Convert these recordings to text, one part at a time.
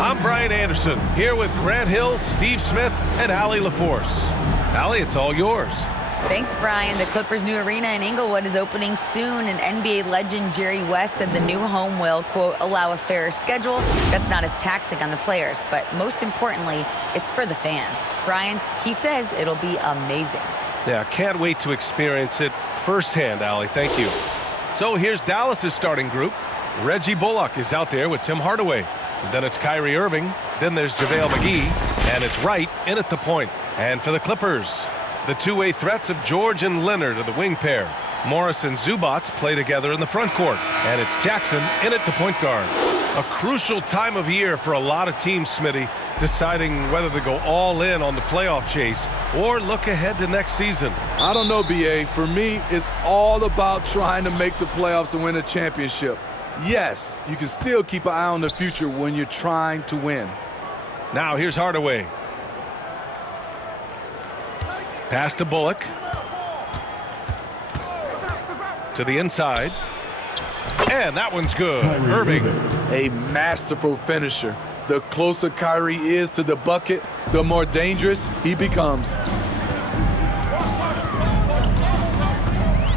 I'm Brian Anderson, here with Grant Hill, Steve Smith, and Allie LaForce. Allie, it's all yours. Thanks, Brian. The Clippers' new arena in Inglewood is opening soon, and NBA legend Jerry West said the new home will, quote, allow a fairer schedule that's not as taxing on the players. But most importantly, it's for the fans. Brian, he says it'll be amazing. Yeah, can't wait to experience it firsthand, Allie. Thank you. So here's Dallas's starting group. Reggie Bullock is out there with Tim Hardaway. And then it's Kyrie Irving. Then there's JaVale McGee. And it's Wright in at the point. And for the Clippers, the two-way threats of George and Leonard are the wing pair. Morris and Zubac play together in the front court. And it's Jackson in at the point guard. A crucial time of year for a lot of teams, Smitty, deciding whether to go all in on the playoff chase or look ahead to next season. I don't know, B.A. For me, it's all about trying to make the playoffs and win a championship. Yes, you can still keep an eye on the future when you're trying to win. Now here's Hardaway. Pass to Bullock. To the inside. And that one's good. Irving. A masterful finisher. The closer Kyrie is to the bucket, the more dangerous he becomes.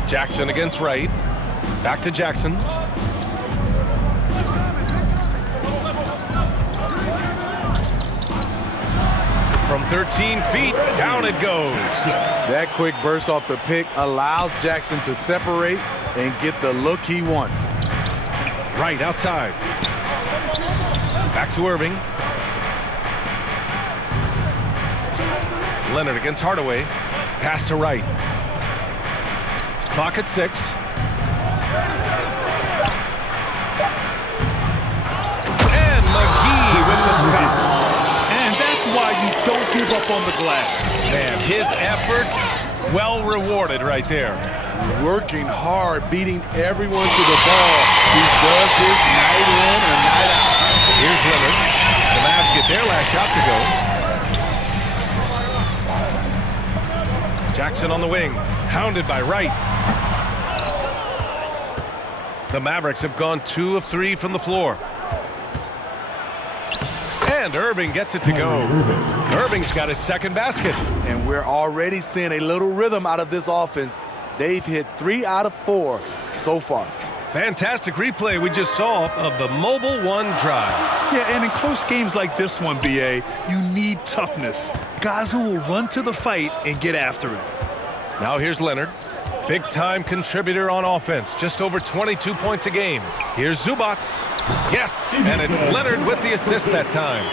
Jackson against Wright. Back to Jackson. From 13 feet, down it goes. That quick burst off the pick allows Jackson to separate and get the look he wants. Wright outside. Back to Irving. Leonard against Hardaway. Pass to Wright. Clock at 6. And McGee with the stop. And that's why you don't give up on the glass. Man, his efforts well rewarded right there. Working hard, beating everyone to the ball. He does this night in and night out. Here's Leonard. The Mavs get their last shot to go. Jackson on the wing, hounded by Wright. The Mavericks have gone 2 of 3 from the floor. And Irving gets it to go. Irving's got his second basket. And we're already seeing a little rhythm out of this offense. They've hit 3 out of 4 so far. Fantastic replay we just saw of the Mobile One drive. Yeah, and in close games like this one, B.A., you need toughness. Guys who will run to the fight and get after it. Now here's Leonard. Big-time contributor on offense. Just over 22 points a game. Here's Zubac. Yes, and it's Leonard with the assist that time.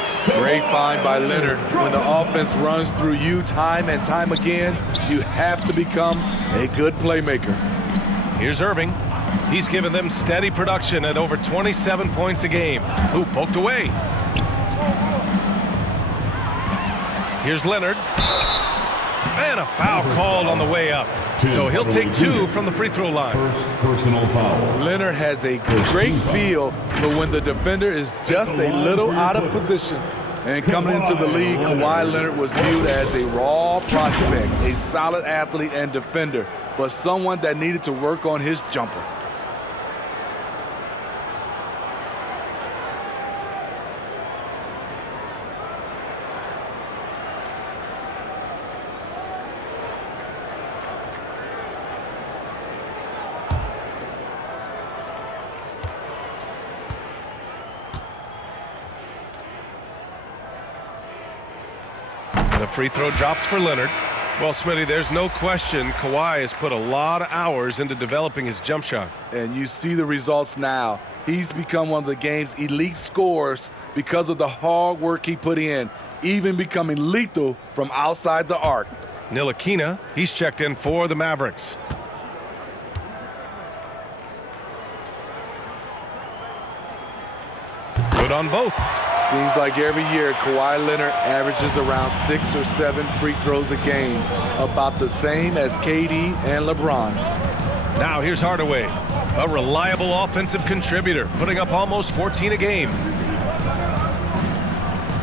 Great find by Leonard. When the offense runs through you time and time again, you have to become a good playmaker. Here's Irving. He's given them steady production at over 27 points a game. Who poked away? Here's Leonard. And a foul called on the way up. So he'll take 2 from the free throw line. First personal foul. Leonard has a great feel for when the defender is just a little out of position. And coming into the league, Kawhi Leonard was viewed as a raw prospect, a solid athlete and defender, but someone that needed to work on his jumper. The free throw drops for Leonard. Well, Smitty, there's no question Kawhi has put a lot of hours into developing his jump shot. And you see the results now. He's become one of the game's elite scorers because of the hard work he put in, even becoming lethal from outside the arc. Ntilikina, he's checked in for the Mavericks. Good on both. Seems like every year Kawhi Leonard averages around 6 or 7 free throws a game, about the same as KD and LeBron. Now here's Hardaway, a reliable offensive contributor, putting up almost 14 a game.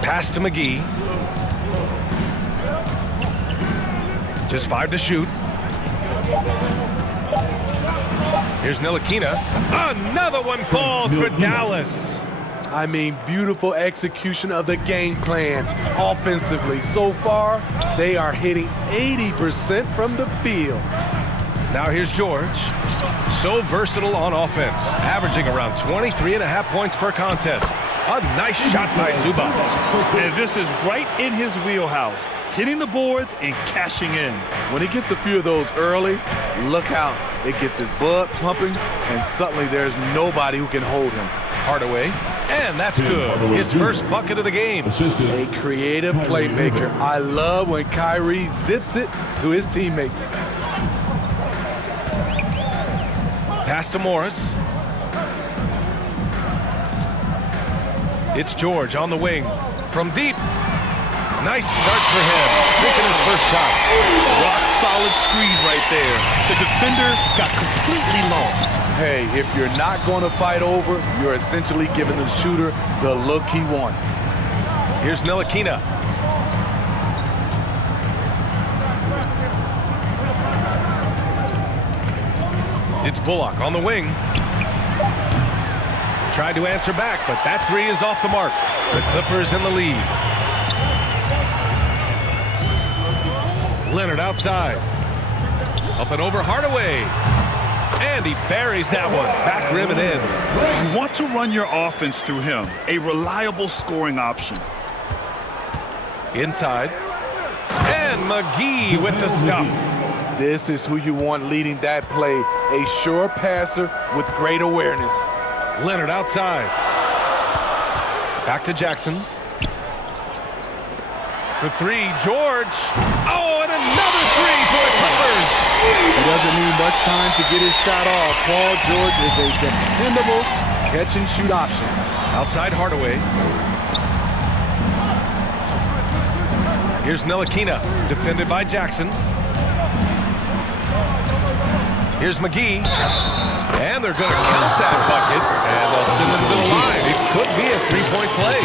Pass to McGee. Just 5 to shoot. Here's Ntilikina. Another one falls for Dallas. I mean, beautiful execution of the game plan offensively. So far, they are hitting 80% from the field. Now here's George. So versatile on offense, averaging around 23.5 points per contest. A nice shot by Zubac. And this is right in his wheelhouse, hitting the boards and cashing in. When he gets a few of those early, look out. It gets his blood pumping, and suddenly there's nobody who can hold him. Hardaway, and that's good. His first bucket of the game. A creative playmaker. I love when Kyrie zips it to his teammates. Pass to Morris. It's George on the wing. From deep. Nice start for him. Taking his first shot. Rock solid screen right there. The defender got completely lost. Hey, if you're not going to fight over, you're essentially giving the shooter the look he wants. Here's Ntilikina. It's Bullock on the wing. Tried to answer back, but that three is off the mark. The Clippers in the lead. Leonard outside. Up and over Hardaway. And he buries that one. Back rim and in. You want to run your offense through him. A reliable scoring option. Inside. And McGee with the stuff. This is who you want leading that play. A sure passer with great awareness. Leonard outside. Back to Jackson. For three, George. Oh, and another three for the Clippers. He doesn't need much time to get his shot off. Paul George is a dependable catch-and-shoot option. Outside Hardaway. Here's Ntilikina, defended by Jackson. Here's McGee. And they're going to count that bucket. And they'll send him to the line. It could be a three-point play.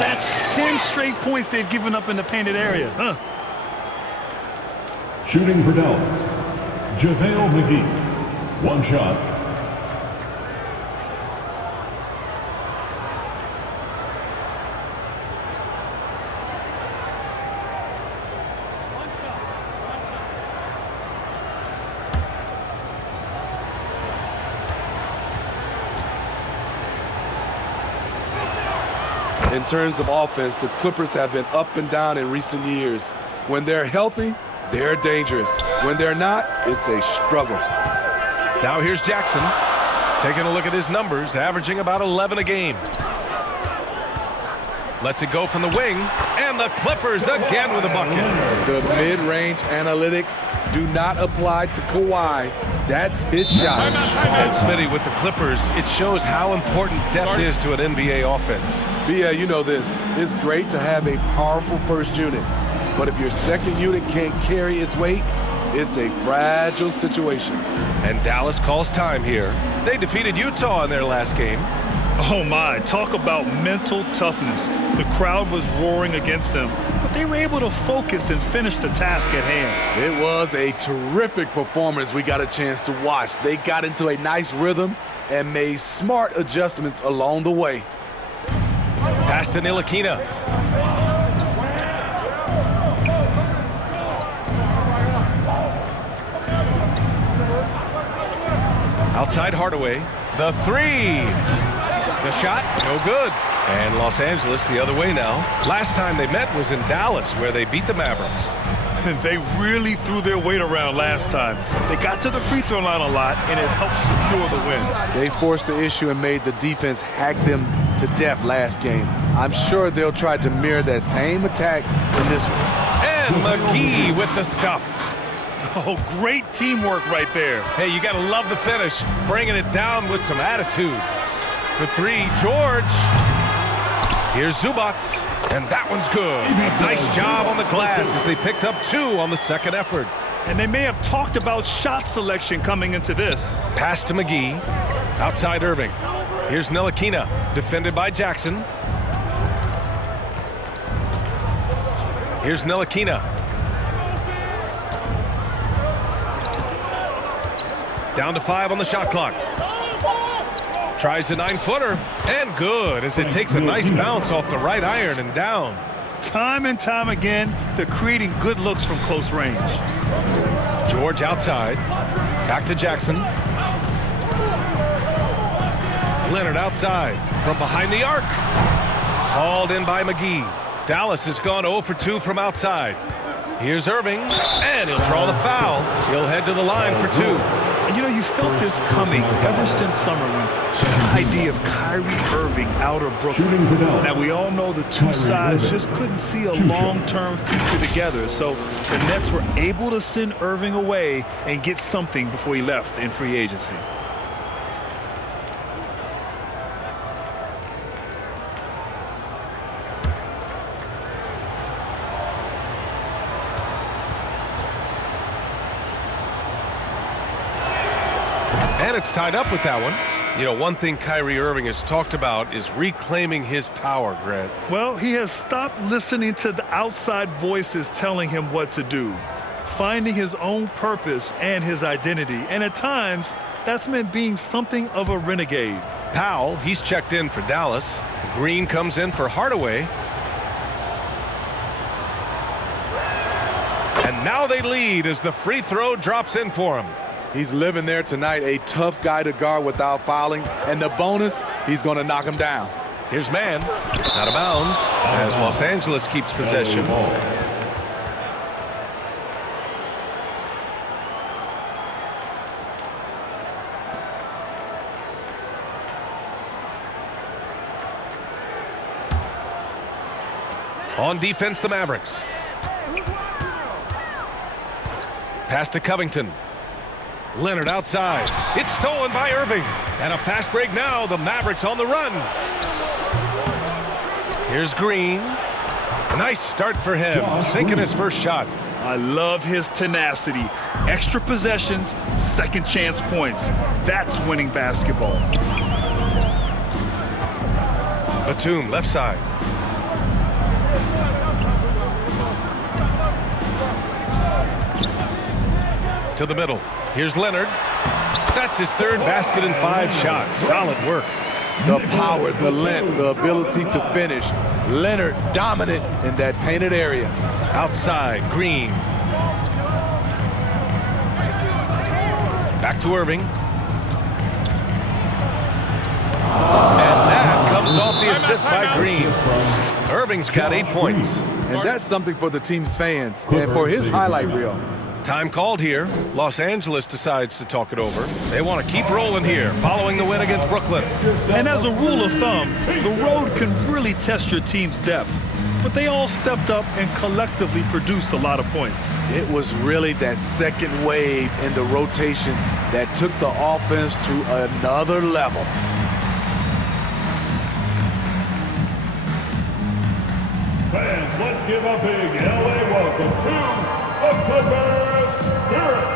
That's 10 straight points they've given up in the painted area. Huh? Shooting for Dallas, JaVale McGee. One shot. In terms of offense, the Clippers have been up and down in recent years. When they're healthy, they're dangerous. When they're not, it's a struggle. Now here's Jackson. Taking a look at his numbers, averaging about 11 a game. Lets it go from the wing, and the Clippers again with a bucket. The mid-range analytics do not apply to Kawhi. That's his shot. And Smitty, with the Clippers, it shows how important depth is to an NBA offense. Yeah, you know this. It's great to have a powerful first unit. But if your second unit can't carry its weight, it's a fragile situation. And Dallas calls time here. They defeated Utah in their last game. Oh my, talk about mental toughness. The crowd was roaring against them, but they were able to focus and finish the task at hand. It was a terrific performance we got a chance to watch. They got into a nice rhythm and made smart adjustments along the way. Pass to Ntilikina. Outside Hardaway. The three. The shot, no good. And Los Angeles the other way now. Last time they met was in Dallas, where they beat the Mavericks. They really threw their weight around last time. They got to the free throw line a lot, and it helped secure the win. They forced the issue and made the defense hack them to death last game. I'm sure they'll try to mirror that same attack in this one. And McGee with the stuff. Oh, great teamwork right there. Hey, you got to love the finish. Bringing it down with some attitude. For three, George. Here's Zubac. And that one's good. Nice job on the glass as they picked up two on the second effort. And they may have talked about shot selection coming into this. Pass to McGee. Outside Irving. Here's Ntilikina, defended by Jackson. Here's Ntilikina. Down to 5 on the shot clock. Tries the 9-footer, and good as it takes a nice bounce off the right iron and down. Time and time again, they're creating good looks from close range. George outside. Back to Jackson. Leonard outside from behind the arc. Called in by McGee. Dallas has gone 0 for 2 from outside. Here's Irving, and he'll draw the foul. He'll head to the line for 2. And you know, you felt this coming ever since summer when the idea of Kyrie Irving out of Brooklyn. Now, we all know the two sides just couldn't see a long-term future together. So the Nets were able to send Irving away and get something before he left in free agency. And it's tied up with that one. You know, one thing Kyrie Irving has talked about is reclaiming his power, Grant. Well, he has stopped listening to the outside voices telling him what to do, finding his own purpose and his identity. And at times, that's meant being something of a renegade. Powell, he's checked in for Dallas. Green comes in for Hardaway. And now they lead as the free throw drops in for him. He's living there tonight, a tough guy to guard without fouling. And the bonus, he's going to knock him down. Here's man. Out of bounds as Los Angeles keeps possession. On defense, the Mavericks. Pass to Covington. Leonard outside. It's stolen by Irving. And a fast break now. The Mavericks on the run. Here's Green. Nice start for him. Sinking his first shot. I love his tenacity. Extra possessions, second chance points. That's winning basketball. Batum, left side. To the middle. Here's Leonard. That's his third basket in 5 shots. Solid work. The power, the length, the ability to finish. Leonard dominant in that painted area. Outside, Green. Back to Irving. And that comes off the assist by Green. Irving's got 8 points. And that's something for the team's fans and for his highlight reel. Time called here. Los Angeles decides to talk it over. They want to keep rolling here following the win against Brooklyn. And as a rule of thumb, the road can really test your team's depth. But they all stepped up and collectively produced a lot of points. It was really that second wave in the rotation that took the offense to another level. Fans, let's give a big LA welcome to the Clippers Spirit.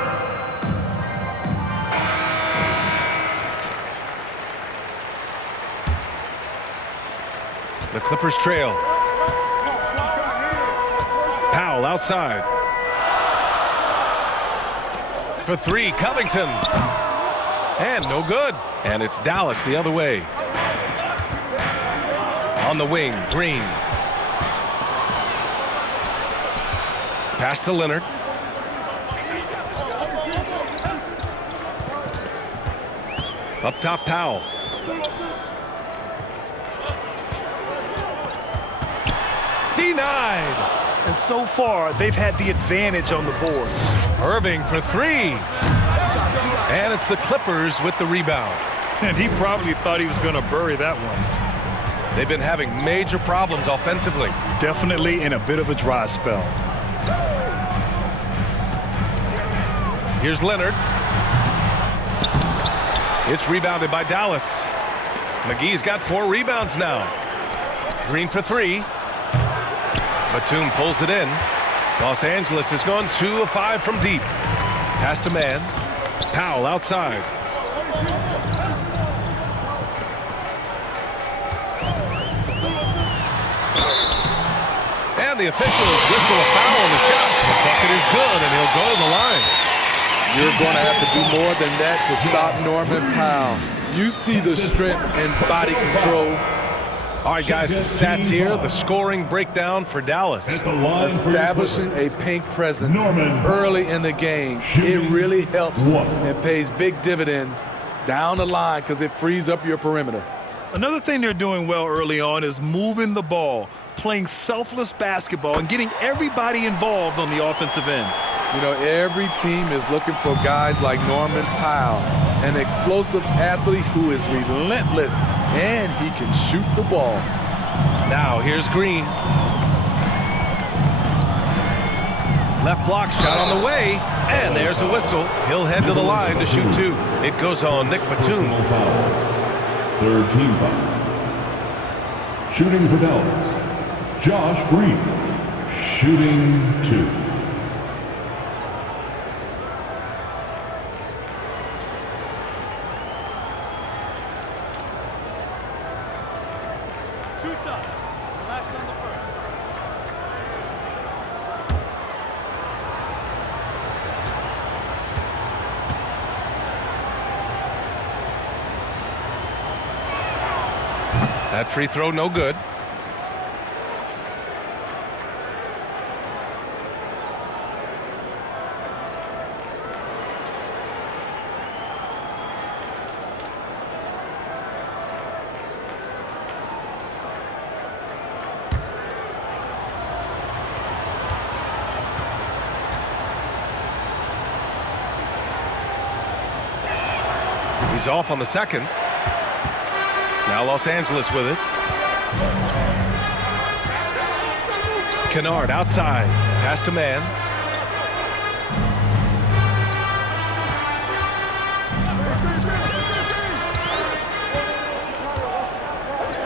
The Clippers trail. Powell outside. For 3, Covington. And no good. And it's Dallas the other way. On the wing, Green. Pass to Leonard. Up top, Powell. Denied. And so far, they've had the advantage on the boards. Irving for 3. And it's the Clippers with the rebound. And he probably thought he was going to bury that one. They've been having major problems offensively. Definitely in a bit of a dry spell. Here's Leonard. It's rebounded by Dallas. McGee's got 4 rebounds now. Green for 3. Batum pulls it in. Los Angeles has gone 2 of 5 from deep. Pass to man. Powell outside. And the officials whistle a foul on the shot. The bucket is good, and he'll go to the line. You're going to have to do more than that to stop Norman Powell. You see the strength and body control. All right, guys, some stats here. The scoring breakdown for Dallas. Establishing a paint presence early in the game, it really helps and pays big dividends down the line because it frees up your perimeter. Another thing they're doing well early on is moving the ball, playing selfless basketball, and getting everybody involved on the offensive end. You know, every team is looking for guys like Norman Powell, an explosive athlete who is relentless, and he can shoot the ball. Now, here's Green. Left block shot on the way, and there's a whistle. He'll head to the line to shoot two. It goes on Nick Batum. Third team foul. Shooting for Dallas, Josh Green. Shooting 2. That free throw, no good. He's off on the second. Now Los Angeles with it. Kennard outside. Pass to man.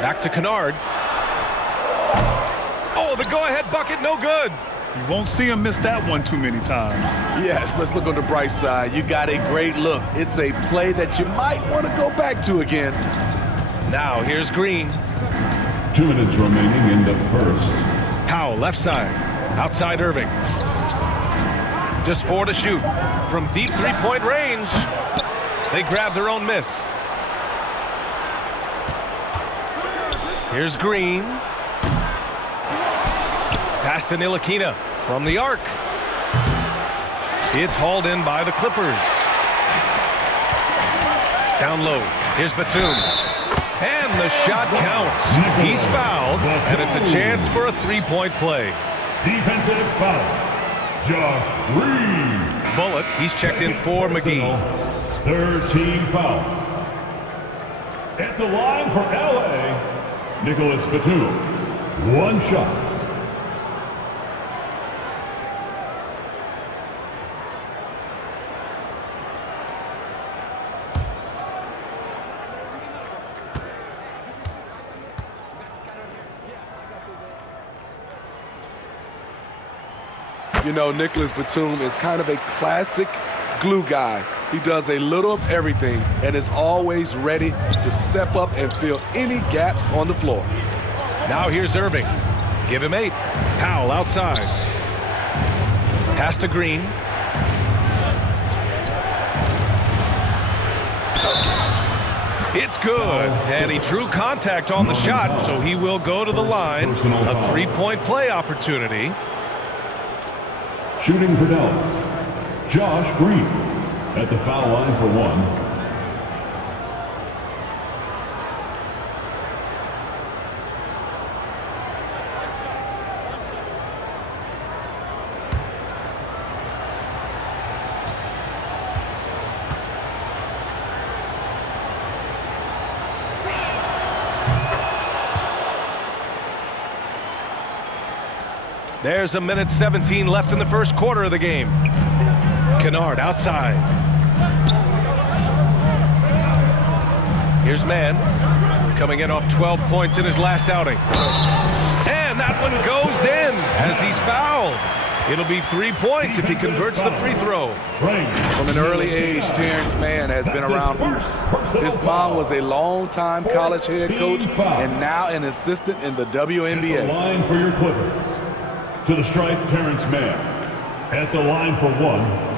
Back to Kennard. Oh, the go-ahead bucket, no good. You won't see him miss that one too many times. Yes, let's look on the bright side. You got a great look. It's a play that you might want to go back to again. Now here's Green. 2 minutes remaining in the first. Powell left side. Outside Irving. Just 4 to shoot. From deep three-point range. They grab their own miss. Here's Green. Pass to Ntilikina from the arc. It's hauled in by the Clippers. Down low. Here's Batum. And the shot counts. He's fouled, and it's a chance for a three-point play. Defensive foul. Josh Green. Bullock, he's checked in for McGee. Third team foul. At the line for LA, Nicholas Batum. 1 shot. You know, Nicholas Batum is kind of a classic glue guy. He does a little of everything and is always ready to step up and fill any gaps on the floor. Now here's Irving. Give him 8. Powell outside. Pass to Green. It's good. And he drew contact on the shot, so he will go to the line. A three-point play opportunity. Shooting for Dallas, Josh Green. At the foul line for 1. There's a minute 17 left in the first quarter of the game. Kennard outside. Here's Mann, coming in off 12 points in his last outing. And that one goes in as he's fouled. It'll be 3 points if he converts the free throw. From an early age, Terrence Mann has been around hoops. His mom was a long-time college head coach and now an assistant in the WNBA. At the line for your Clippers. To the stripe, Terrence Mann. At the line for 1.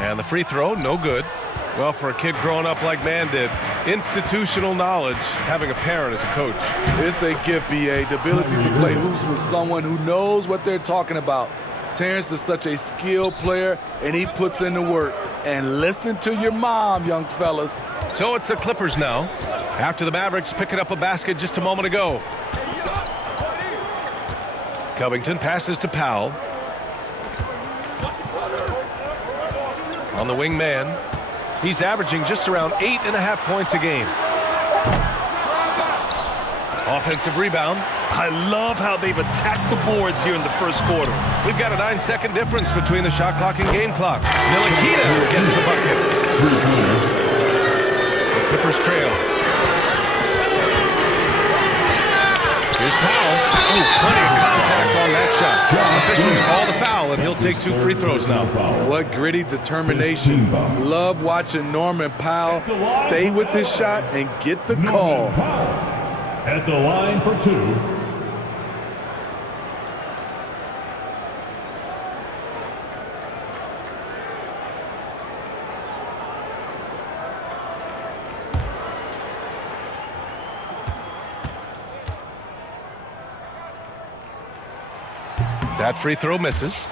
And the free throw, no good. Well, for a kid growing up like Man did, institutional knowledge, having a parent as a coach. It's a gift, B.A. The ability to play hoops with someone who knows what they're talking about. Terrence is such a skilled player, and he puts in the work. And listen to your mom, young fellas. So it's the Clippers now, after the Mavericks picking up a basket just a moment ago. Covington passes to Powell. On the wing man. He's averaging just around 8.5 points a game. Offensive rebound. I love how they've attacked the boards here in the first quarter. We've got a 9-second difference between the shot clock and game clock. Ntilikina gets the bucket. The Clippers trail. Here's Powell. Oh, plenty of contact on that shot. Officials call the foul, and he'll take 2 free throws now. What gritty determination. Love watching Norman Powell stay with his shot and get the call. At the line for 2. That free throw misses.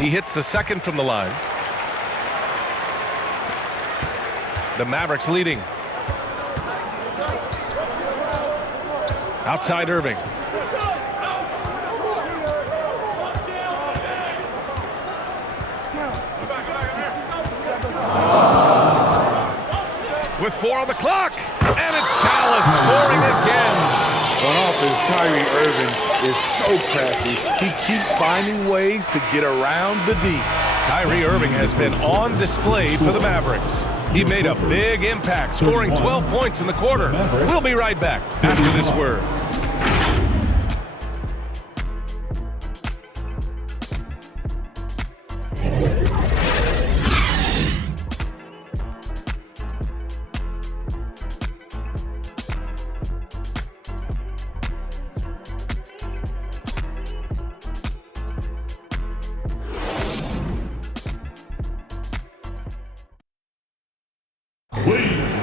He hits the second from the line. The Mavericks leading. Outside Irving. With 4 on the clock. And it's Dallas scoring again. On offense, Kyrie Irving is so crafty. He keeps finding ways to get around the D. Kyrie Irving has been on display for the Mavericks. He made a big impact, scoring 12 points in the quarter. We'll be right back after this word.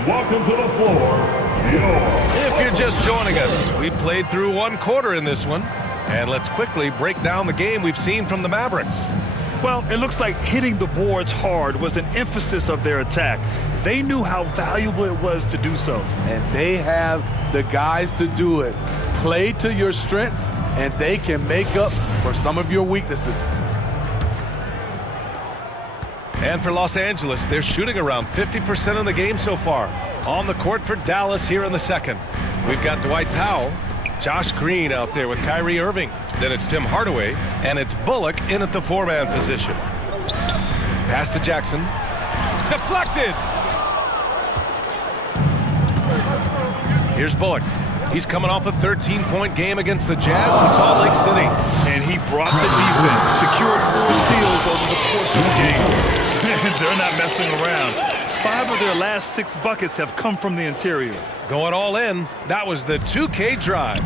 Welcome to the floor, If you're just joining us, we played through 1 quarter in this one. And let's quickly break down the game we've seen from the Mavericks. Well, it looks like hitting the boards hard was an emphasis of their attack. They knew how valuable it was to do so. And they have the guys to do it. Play to your strengths, and they can make up for some of your weaknesses. And for Los Angeles, they're shooting around 50% in the game so far. On the court for Dallas here in the second. We've got Dwight Powell, Josh Green out there with Kyrie Irving. Then it's Tim Hardaway, and it's Bullock in at the 4-man position. Pass to Jackson. Deflected! Here's Bullock. He's coming off a 13-point game against the Jazz in Salt Lake City. And he brought the defense, secured 4 steals over the course of the game. They're not messing around. 5 of their last 6 buckets have come from the interior. Going all in, that was the 2K drive.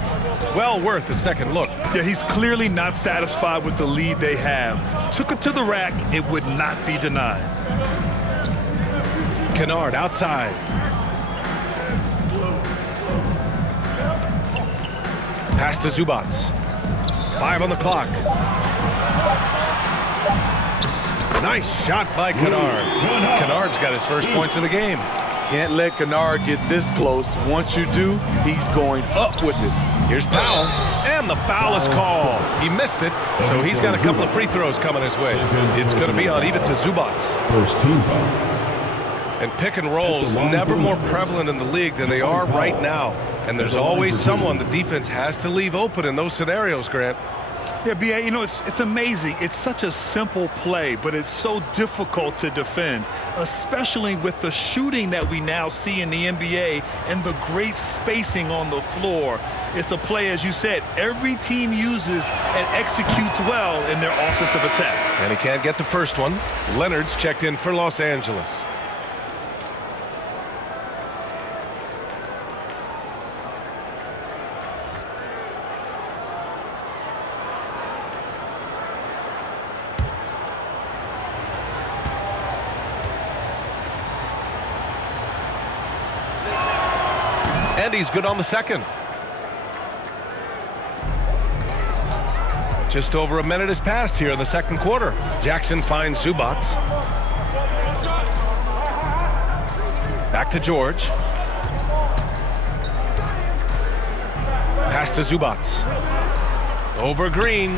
Well worth a second look. Yeah, he's clearly not satisfied with the lead they have. Took it to the rack, it would not be denied. Kennard outside. Pass to Zubac. 5 on the clock. Nice shot by Kennard. Kennard's got his first points of the game. Can't let Kennard get this close. Once you do, he's going up with it. Here's Powell, and the foul is called. He missed it, so he's got a couple of free throws coming his way. It's going to be on Ivica Zubac. First team foul. And pick and rolls never more prevalent in the league than they are right now. And there's always someone the defense has to leave open in those scenarios, Grant. Yeah, B.A., you know, it's amazing. It's such a simple play, but it's so difficult to defend, especially with the shooting that we now see in the NBA and the great spacing on the floor. It's a play, as you said, every team uses and executes well in their offensive attack. And he can't get the first one. Leonard's checked in for Los Angeles. And he's good on the second. Just over a minute has passed here in the second quarter. Jackson finds Zubac. Back to George. Pass to Zubac. Over Green.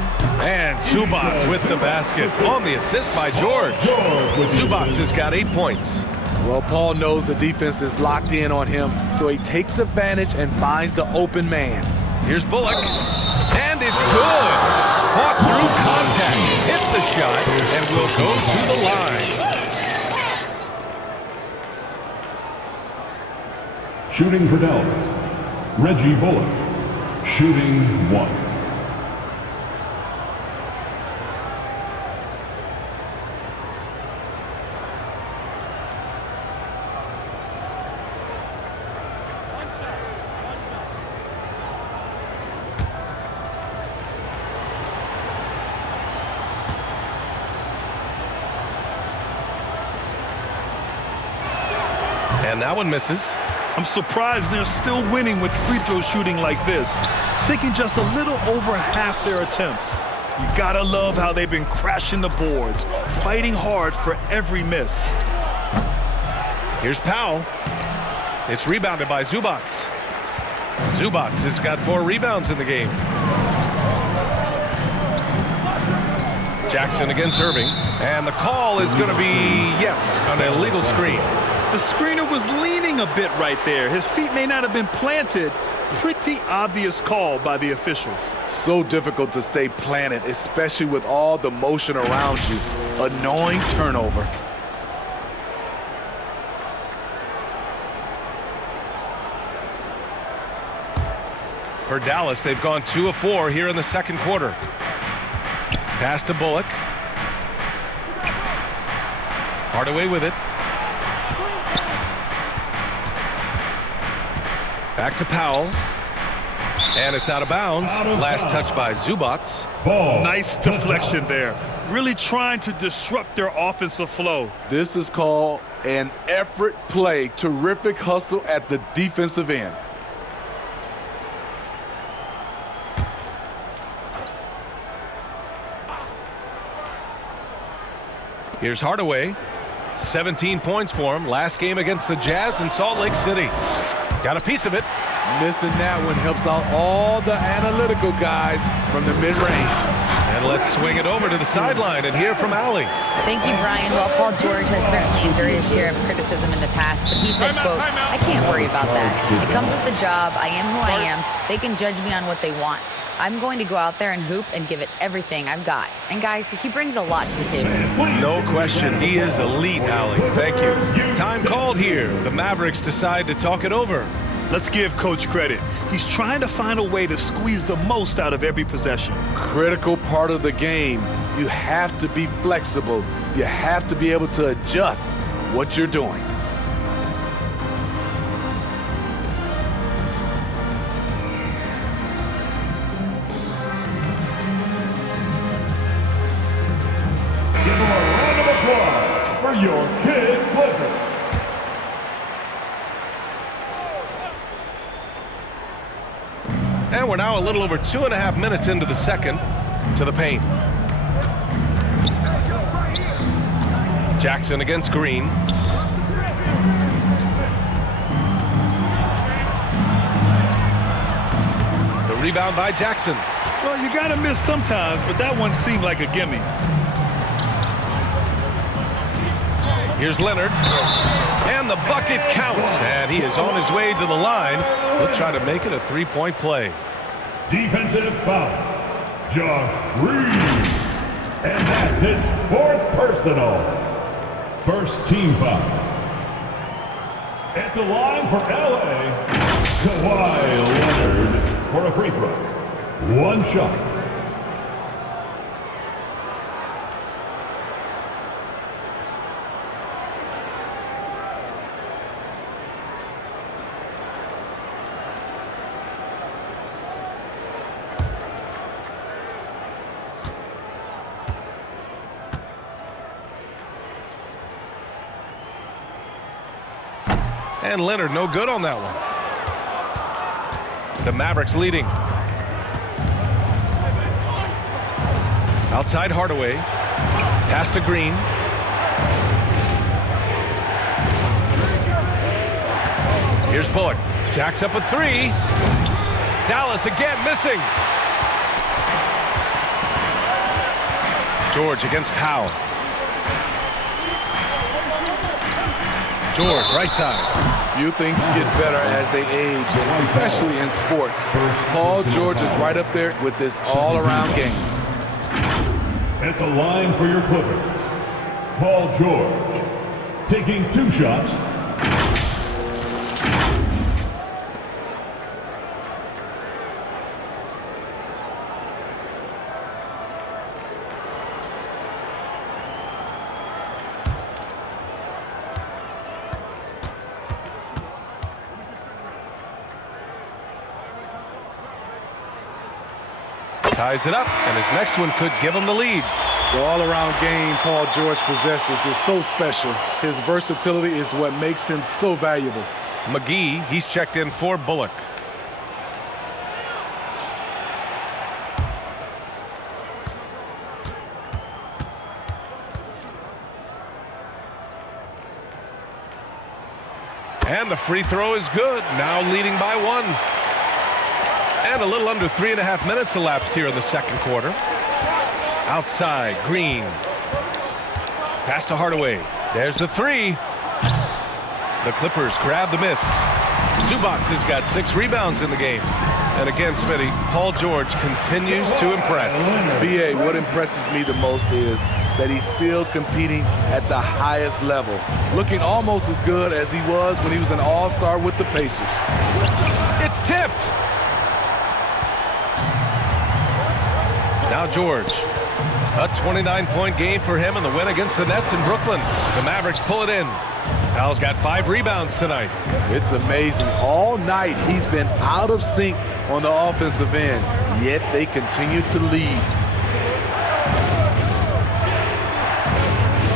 And Zubac with the basket. On the assist by George. Zubac has got 8 points. Well, Paul knows the defense is locked in on him, so he takes advantage and finds the open man. Here's Bullock. And it's good. Fought through contact. Hit the shot and will go to the line. Shooting for Dallas, Reggie Bullock. Shooting 1. And that one misses. I'm surprised they're still winning with free throw shooting like this, sinking just a little over half their attempts. You gotta love how they've been crashing the boards, fighting hard for every miss. Here's Powell. It's rebounded by Zubac. Zubac has got 4 rebounds in the game. Jackson against Irving. And the call is going to be, yes, an illegal screen. The screener was leaning a bit right there. His feet may not have been planted. Pretty obvious call by the officials. So difficult to stay planted, especially with all the motion around you. Annoying turnover. For Dallas, they've gone 2 of 4 here in the second quarter. Pass to Bullock. Hardaway with it. Back to Powell. And it's out of bounds. Last touch by Zubac. Nice deflection there. Really trying to disrupt their offensive flow. This is called an effort play. Terrific hustle at the defensive end. Here's Hardaway. 17 points for him. Last game against the Jazz in Salt Lake City. Got a piece of it. Missing that one helps out all the analytical guys from the mid-range. And let's swing it over to the sideline and hear from Allie. Thank you, Brian. Well, Paul George has certainly endured his share of criticism in the past, but he said, quote, "I can't worry about that. It comes with the job. I am who I am. They can judge me on what they want. I'm going to go out there and hoop and give it everything I've got." And guys, he brings a lot to the table. No question. He is elite, Allie. Thank you. Time called here. The Mavericks decide to talk it over. Let's give Coach credit. He's trying to find a way to squeeze the most out of every possession. Critical part of the game. You have to be flexible. You have to be able to adjust what you're doing. Give him a round of applause for your kid Clipper. And we're now a little over 2.5 minutes into the second. To the paint. Jackson against Green. The rebound by Jackson. Well, you got to miss sometimes, but that one seemed like a gimme. Here's Leonard. And the bucket counts. And he is on his way to the line. He'll try to make it a three-point play. Defensive foul. Josh Reed. And that's his 4th personal. First team foul. At the line for LA, Kawhi Leonard for a free throw. One shot. And Leonard no good on that one. The Mavericks leading. Outside Hardaway. Pass to Green. Here's Bullock. Jacks up a 3. Dallas again missing. George against Powell. George, right side. Few things get better as they age, especially in sports. Paul George is right up there with this all-around game. At the line for your Clippers, Paul George, taking 2 shots. Ties it up, and his next one could give him the lead. The all-around game Paul George possesses is so special. His versatility is what makes him so valuable. McGee, he's checked in for Bullock. And the free throw is good. Now leading by 1. And a little under 3.5 minutes elapsed here in the second quarter. Outside, Green. Pass to Hardaway. There's the 3. The Clippers grab the miss. Zubac has got 6 rebounds in the game. And again, Smitty, Paul George continues to impress. BA, what impresses me the most is that he's still competing at the highest level. Looking almost as good as he was when he was an all-star with the Pacers. It's tipped. Now George. A 29-point game for him in the win against the Nets in Brooklyn. The Mavericks pull it in. Powell's got 5 rebounds tonight. It's amazing. All night he's been out of sync on the offensive end, yet they continue to lead.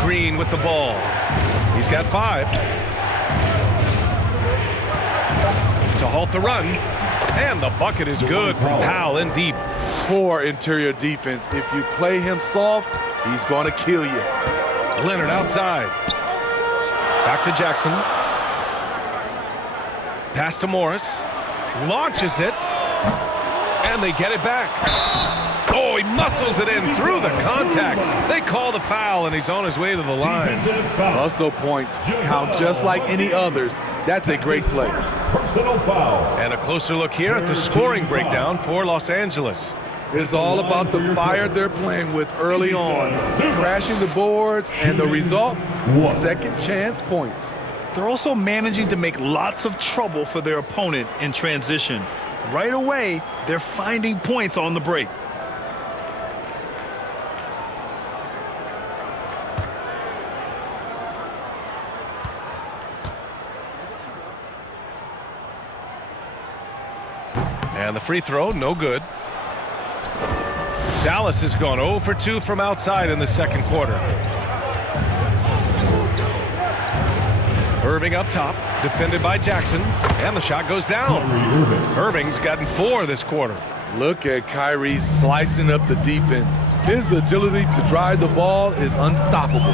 Green with the ball. He's got 5. To halt the run. And the bucket is good from Powell in deep. Poor interior defense. If you play him soft, he's going to kill you. Leonard outside. Back to Jackson. Pass to Morris. Launches it. And they get it back. Oh, he muscles it in through the contact. They call the foul, and he's on his way to the line. Hustle points count just like any others. That's a great play. Personal foul. And a closer look here at the scoring breakdown for Los Angeles. It's all about the fire they're playing with early on, crashing the boards, and the result, second chance points. They're also managing to make lots of trouble for their opponent in transition. Right away, they're finding points on the break. And the free throw, no good. Dallas has gone 0 for 2 from outside in the second quarter. Irving up top, defended by Jackson, and the shot goes down. Irving's gotten 4 this quarter. Look at Kyrie slicing up the defense. His agility to drive the ball is unstoppable.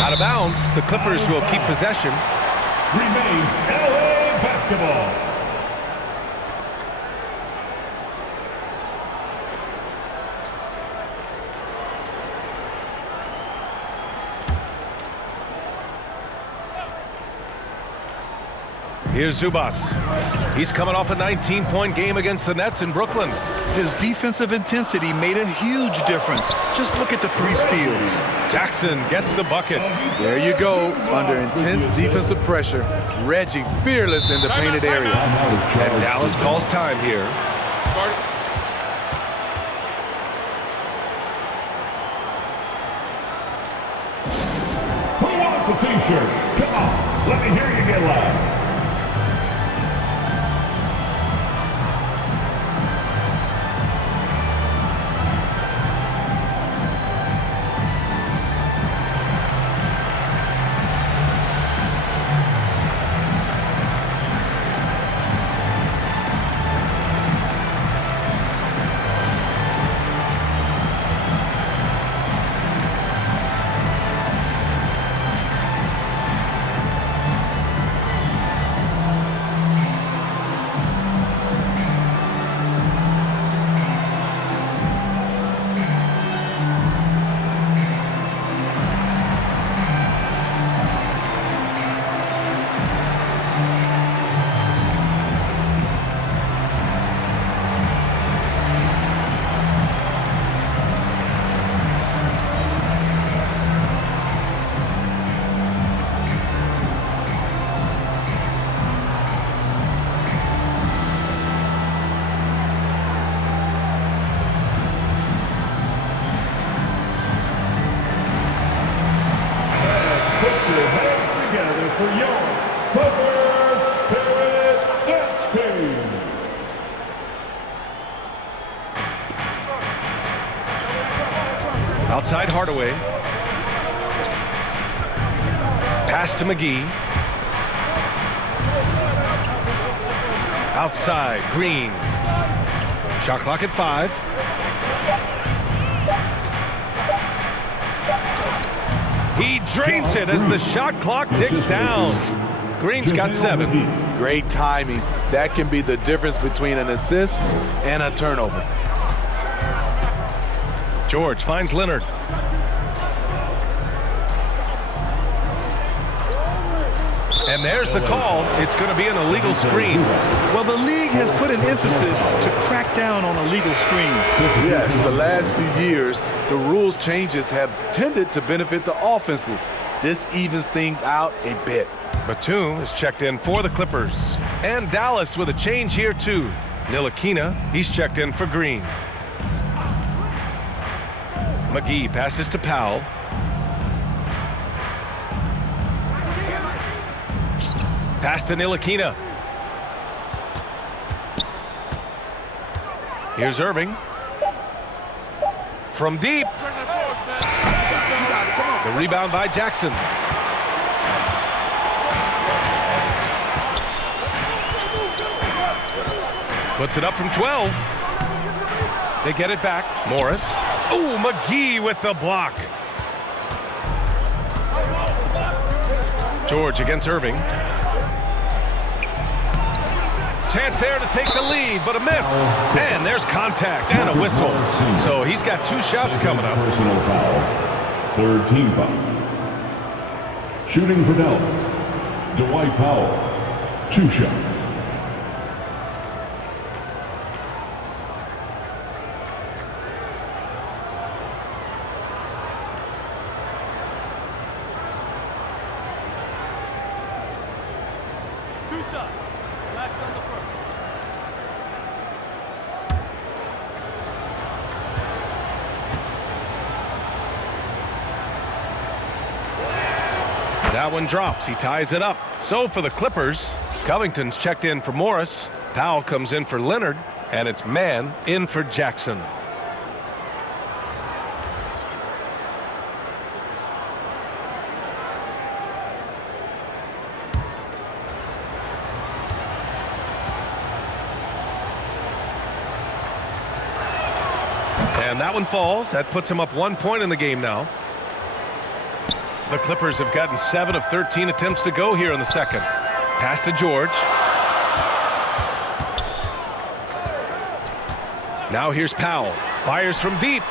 Out of bounds, the Clippers will keep possession. Remains LA basketball. Here's Zubac. He's coming off a 19-point game against the Nets in Brooklyn. His defensive intensity made a huge difference. Just look at the 3 steals. Jackson gets the bucket. There you go. Under intense defensive pressure, Reggie fearless in the painted area. And Dallas calls time here. Who wants a t-shirt? Come on, let me hear you get loud. For your Clipper Spirit Nets team. Outside Hardaway. Pass to McGee. Outside Green. Shot clock at 5. He drains it as the shot clock ticks down. Green's got 7. Great timing. That can be the difference between an assist and a turnover. George finds Leonard. And there's the call. It's going to be an illegal screen. Well, the league has put an emphasis to crack down on illegal screens. Yes, the last few years, the rules changes have tended to benefit the offenses. This evens things out a bit. Batum is checked in for the Clippers. And Dallas with a change here, too. Ntilikina, he's checked in for Green. McGee passes to Powell. Pass to Ntilikina. Here's Irving. From deep. The rebound by Jackson. Puts it up from 12. They get it back. Morris. Oh, McGee with the block. George against Irving. Chance there to take the lead, but a miss. And there's contact and a whistle. So he's got 2 shots coming up. Personal foul. 3rd team foul. Shooting for Dallas, Dwight Powell. 2 shots. That one drops. He ties it up. So for the Clippers, Covington's checked in for Morris. Powell comes in for Leonard. And it's man in for Jackson. And that one falls. That puts him up 1 point in the game now. The Clippers have gotten 7 of 13 attempts to go here in the second. Pass to George. Now here's Powell. Fires from deep.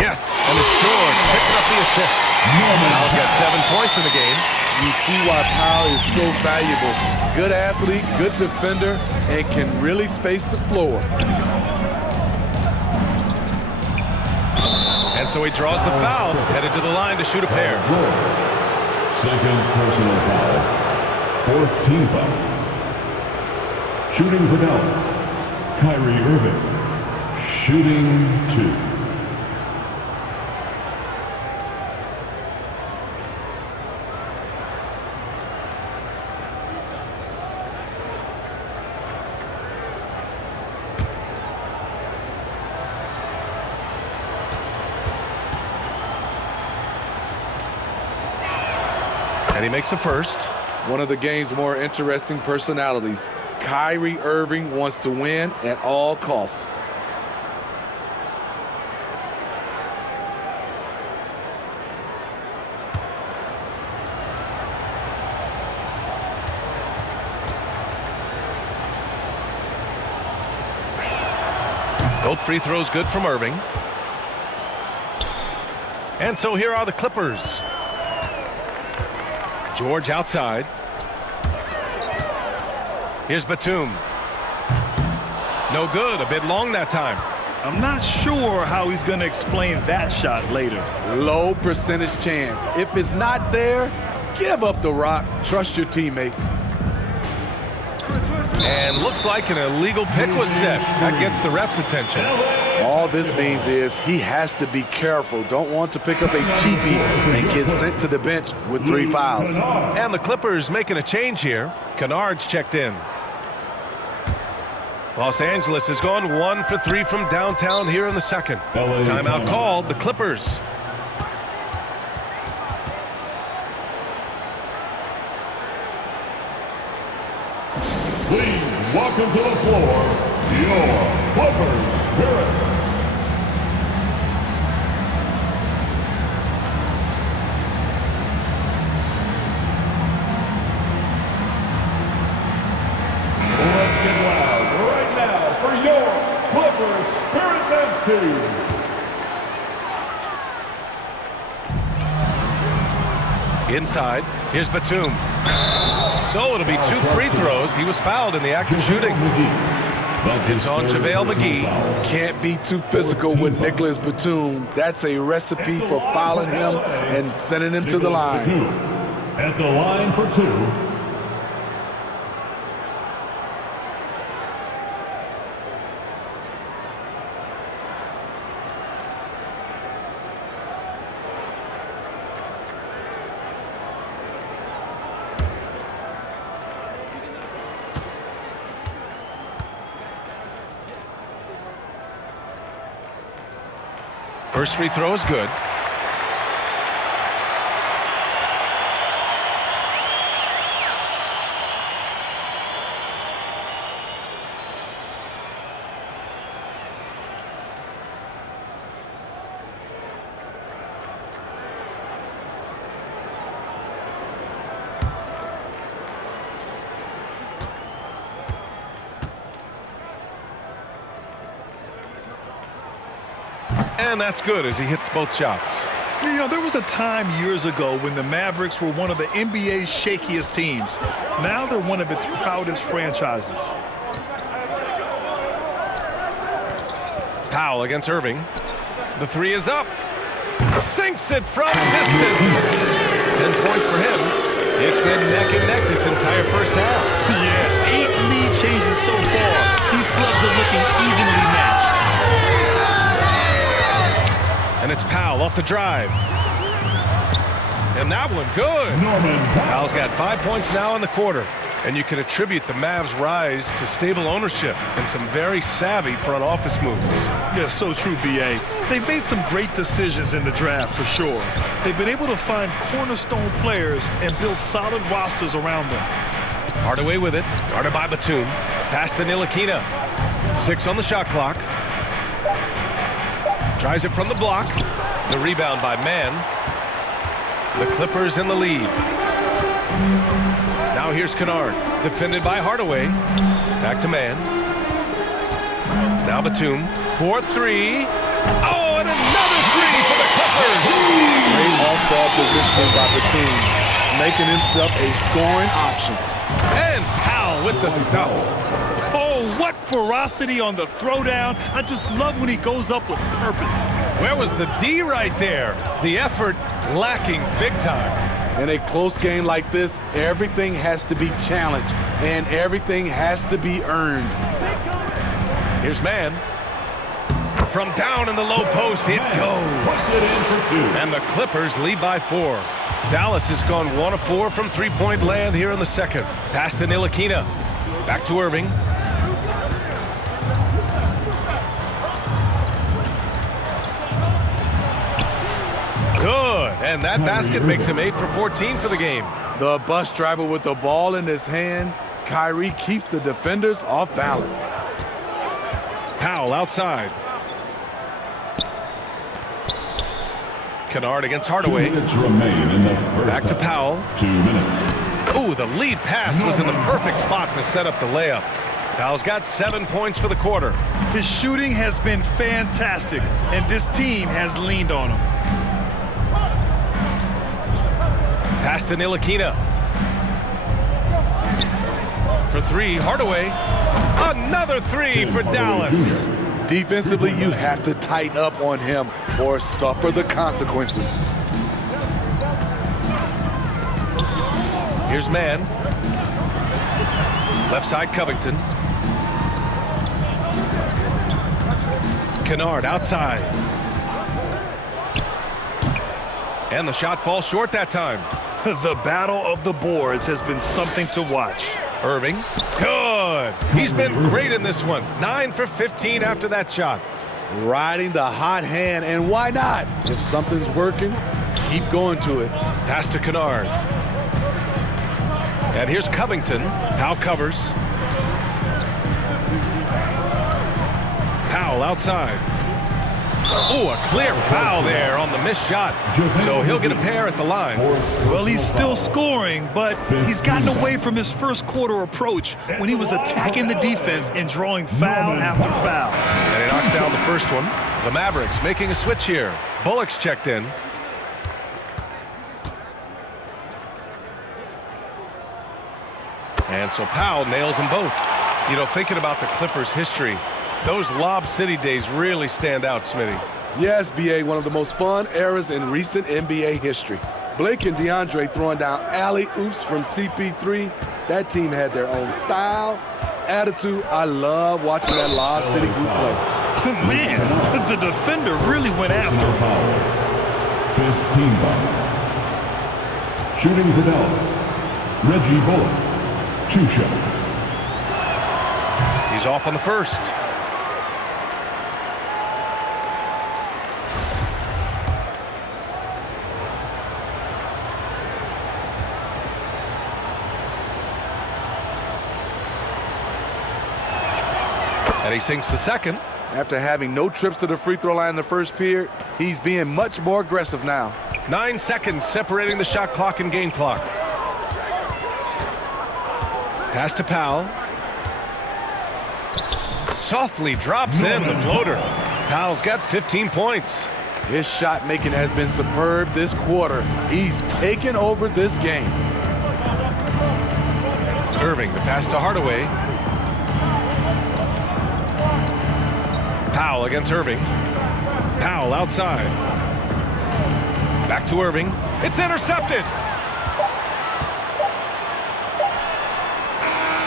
Yes, and it's George picking up the assist. Powell's got 7 points in the game. You see why Powell is so valuable. Good athlete, good defender, and can really space the floor. And so he draws the foul, headed to the line to shoot a pair. Second personal foul. Fourth team foul. Shooting for Dallas, Kyrie Irving. Shooting 2. And he makes a first. One of the game's more interesting personalities. Kyrie Irving wants to win at all costs. Both free throws good from Irving. And so here are the Clippers. George outside. Here's Batum. No good. A bit long that time. I'm not sure how he's going to explain that shot later. Low percentage chance. If it's not there, give up the rock. Trust your teammates. And looks like an illegal pick was set. That gets the ref's attention. All this means is he has to be careful. Don't want to pick up a cheapie and get sent to the bench with 3 fouls. And the Clippers making a change here. Kennard's checked in. Los Angeles has gone 1 for 3 from downtown here in the second. Timeout called. The Clippers. Please welcome to the floor, your Clippers Spirit. Let's get loud right now for your Clippers Spirit Dance Team. Inside. Here's Batum. So it'll be 2 free throws. He was fouled in the act of shooting. It's on JaVale McGee. Can't be too physical with Nicholas Batum. That's a recipe for fouling him and sending him to the line. At the line for 2. First free throw is good. And that's good as he hits both shots. You know, there was a time years ago when the Mavericks were one of the NBA's shakiest teams. Now they're one of its proudest franchises. Powell against Irving. The 3 is up. Sinks it from distance. 10 points for him. It's been neck and neck this entire first half. Yeah, 8 lead changes so far. These clubs are looking evenly matched. And it's Powell off the drive. And that one good. Powell's got 5 points now in the quarter. And you can attribute the Mavs' rise to stable ownership and some very savvy front office moves. Yeah, so true, B.A. They've made some great decisions in the draft for sure. They've been able to find cornerstone players and build solid rosters around them. Hardaway with it. Guarded by Batum. Pass to Ntilikina. 6 on the shot clock. Tries it from the block. The rebound by Mann. The Clippers in the lead. Now here's Kennard. Defended by Hardaway. Back to Mann. Now Batum. 4-3. Oh, and another 3. covers. Great off-ball positioning by the team, making himself a scoring option. And Powell with the stuff. Oh, what ferocity on the throwdown. I just love when he goes up with purpose. Where was the D right there? The effort lacking big time. In a close game like this, everything has to be challenged, and everything has to be earned. Here's man. From down in the low post, it goes. And the Clippers lead by 4. Dallas has gone 1 of 4 from three-point land here in the second. Pass to Ntilikina. Back to Irving. Good. And that basket makes him 8 for 14 for the game. The bus driver with the ball in his hand. Kyrie keeps the defenders off balance. Powell outside. Kennard against Hardaway. Back to Powell. 2 minutes. Ooh, the lead pass was in the perfect spot to set up the layup. Powell's got 7 points for the quarter. His shooting has been fantastic, and this team has leaned on him. Pass to Ntilikina. For 3, Hardaway. Another 3 for Dallas. Defensively, you have to tighten up on him or suffer the consequences. Here's man. Left side, Covington. Kennard outside. And the shot falls short that time. The battle of the boards has been something to watch. Irving. Good. He's been great in this one. 9 for 15 after that shot. Riding the hot hand, and why not? If something's working, keep going to it. Pass to Kennard. And here's Covington. Powell covers. Powell outside. Oh, a clear foul there on the missed shot. So he'll get a pair at the line. Well, he's still scoring, but he's gotten away from his first quarter approach when he was attacking the defense and drawing foul after foul. And he knocks down the first one. The Mavericks making a switch here. Bullock's checked in. And so Powell nails them both. You know, thinking about the Clippers' history, those Lob City days really stand out, Smitty. Yes, BA, one of the most fun eras in recent NBA history. Blake and DeAndre throwing down alley-oops from CP3. That team had their own style, attitude. I love watching that Lob City group play. Man, the defender really went after him. 15 foul. Shooting for Dallas, Reggie Bullock. 2 shots. He's off on the first. And he sinks the second. After having no trips to the free throw line in the first period, he's being much more aggressive now. 9 seconds separating the shot clock and game clock. Pass to Powell. Softly drops in the floater. Powell's got 15 points. His shot making has been superb this quarter. He's taken over this game. Irving, the pass to Hardaway. Powell against Irving. Powell outside. Back to Irving. It's intercepted.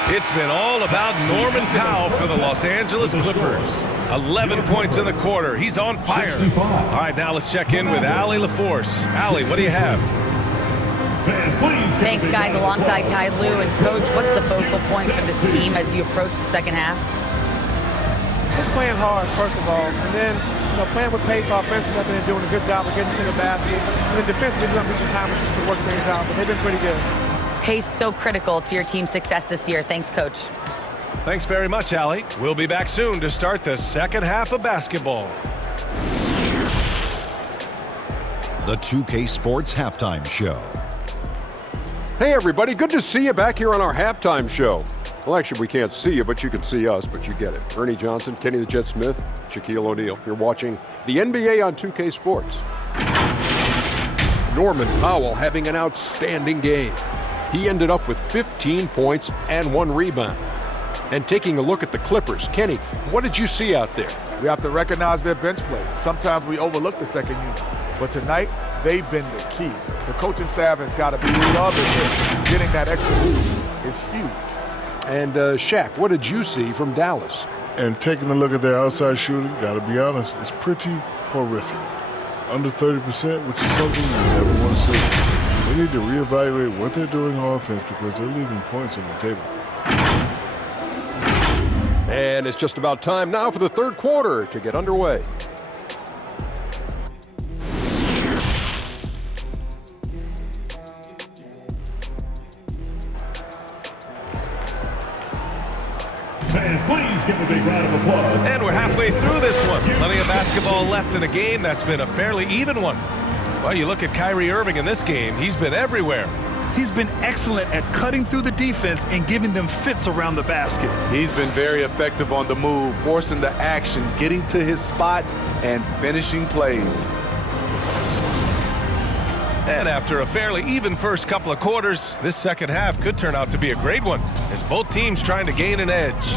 It's been all about Norman Powell for the Los Angeles Clippers. 11 points in the quarter. He's on fire. All right, now let's check in with Allie LaForce. Allie, what do you have? Thanks, guys. Alongside Ty Lue and Coach, what's the focal point for this team as you approach the second half? Just playing hard, first of all, and then playing with pace offensively. I think they're doing a good job of getting to the basket. And then defensively, just have some time to work things out, but they've been pretty good. Pace so critical to your team's success this year. Thanks, Coach. Thanks very much, Allie. We'll be back soon to start the second half of basketball. The 2K Sports Halftime Show. Hey, everybody. Good to see you back here on our halftime show. Well, actually, we can't see you, but you can see us, but you get it. Ernie Johnson, Kenny the Jet Smith, Shaquille O'Neal. You're watching the NBA on 2K Sports. Norman Powell having an outstanding game. He ended up with 15 points and 1 rebound. And taking a look at the Clippers, Kenny, what did you see out there? We have to recognize their bench play. Sometimes we overlook the second unit, but tonight they've been the key. The coaching staff has got to be loving it. Getting that extra boost is huge. And Shaq, what did you see from Dallas? And taking a look at their outside shooting, got to be honest, it's pretty horrific. Under 30%, which is something you never want to see. They need to reevaluate what they're doing on offense because they're leaving points on the table. And it's just about time now for the third quarter to get underway. Fans, please give a big round of applause. And we're halfway through this one. Plenty of basketball left in a game that's been a fairly even one. Well, you look at Kyrie Irving in this game, he's been everywhere. He's been excellent at cutting through the defense and giving them fits around the basket. He's been very effective on the move, forcing the action, getting to his spots, and finishing plays. And after a fairly even first couple of quarters, this second half could turn out to be a great one, as both teams trying to gain an edge.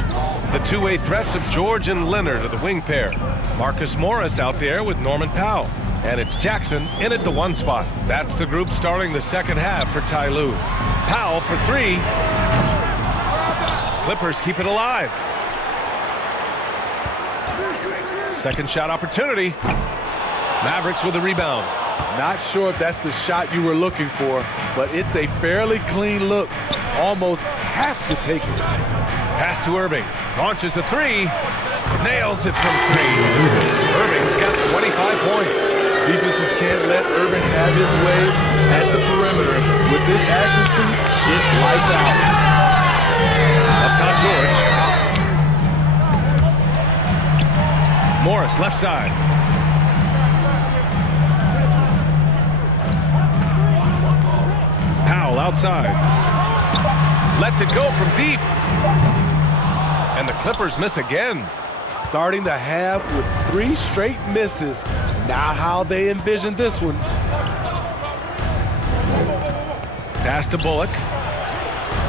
The two-way threats of George and Leonard are the wing pair. Marcus Morris out there with Norman Powell. And it's Jackson in at the 1 spot. That's the group starting the second half for Ty Lue. Powell for 3. Clippers keep it alive. Second shot opportunity. Mavericks with a rebound. Not sure if that's the shot you were looking for, but it's a fairly clean look. Almost have to take it. Pass to Irving. Launches a 3. Nails it from 3. Irving's got 25 points. Defenses can't let Irving have his way at the perimeter. With this accuracy, it's lights out. Up top, George. Morris, left side. Powell outside. Lets it go from deep. And the Clippers miss again. Starting the half with 3 straight misses. Not how they envisioned this one. Pass to Bullock.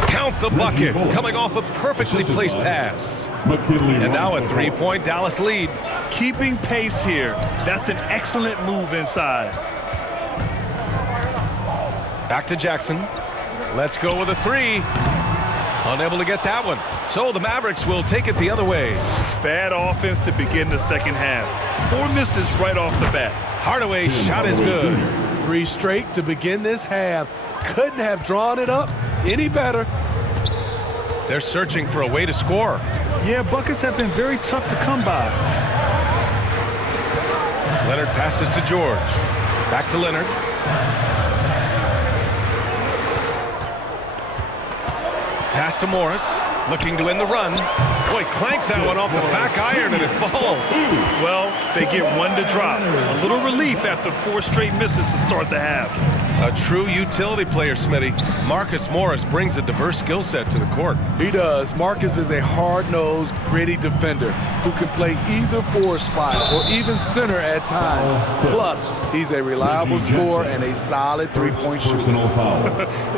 Count the bucket. Coming off a perfectly placed pass. And now a 3-point Dallas lead. Keeping pace here. That's an excellent move inside. Back to Jackson. Let's go with a 3. Unable to get that one. So the Mavericks will take it the other way. Bad offense to begin the second half. 4 misses right off the bat. Hardaway's shot is good. 3 straight to begin this half. Couldn't have drawn it up any better. They're searching for a way to score. Yeah, buckets have been very tough to come by. Leonard passes to George. Back to Leonard. Pass to Morris, looking to end the run. Boy, clanks that one off the back iron and it falls. Well, they get 1 to drop. A little relief after 4 straight misses to start the half. A true utility player, Smitty. Marcus Morris brings a diverse skill set to the court. He does. Marcus is a hard-nosed, gritty defender who can play either 4 spot or even center at times. Plus, he's a reliable scorer and a solid 3-point shooter.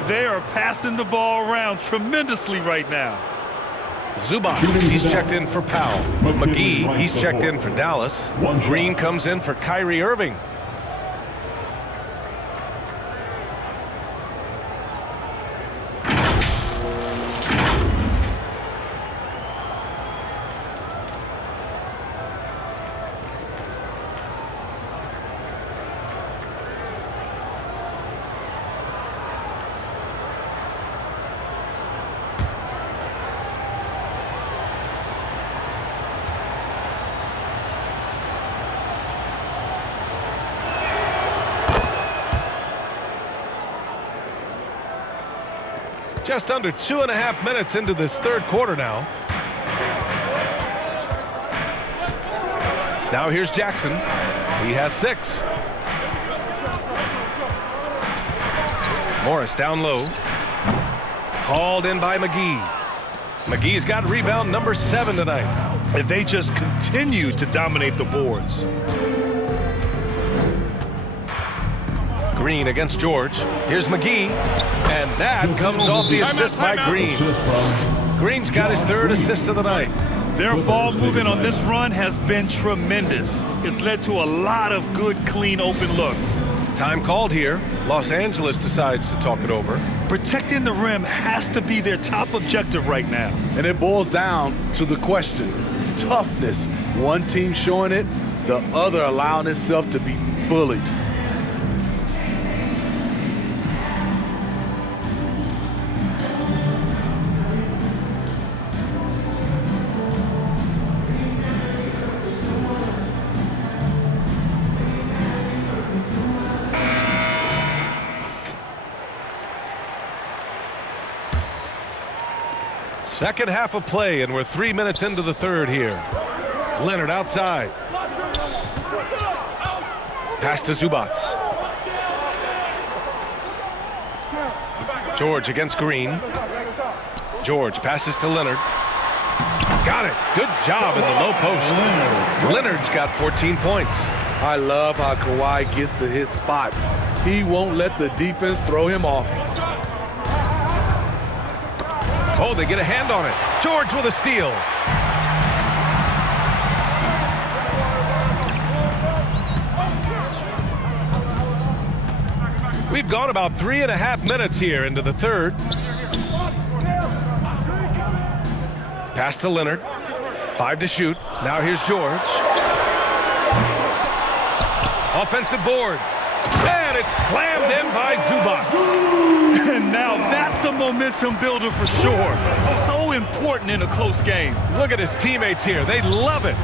They are passing the ball around tremendously right now. Zubac, he's checked in for Powell. McGee, he's checked in for Dallas. Green comes in for Kyrie Irving. Just under 2.5 minutes into this third quarter now. Now here's Jackson. He has 6. Morris down low. Hauled in by McGee. McGee's got rebound number 7 tonight. And they just continue to dominate the boards. Green against George. Here's McGee. And that comes off the assist by Green. Green's got his 3rd assist of the night. Their ball movement on this run has been tremendous. It's led to a lot of good, clean, open looks. Time called here. Los Angeles decides to talk it over. Protecting the rim has to be their top objective right now. And it boils down to the question. Toughness. One team showing it, the other allowing itself to be bullied. Second half of play, and we're 3 minutes into the 3rd here. Leonard outside. Pass to Zubac. George against Green. George passes to Leonard. Got it. Good job in the low post. Leonard's got 14 points. I love how Kawhi gets to his spots. He won't let the defense throw him off. Oh, they get a hand on it. George with a steal. We've gone about 3.5 minutes here into the 3rd. Pass to Leonard. 5 to shoot. Now here's George. Offensive board. And it's slammed in by Zubac. And now that's a momentum builder for sure. So important in a close game. Look at his teammates here. They love it.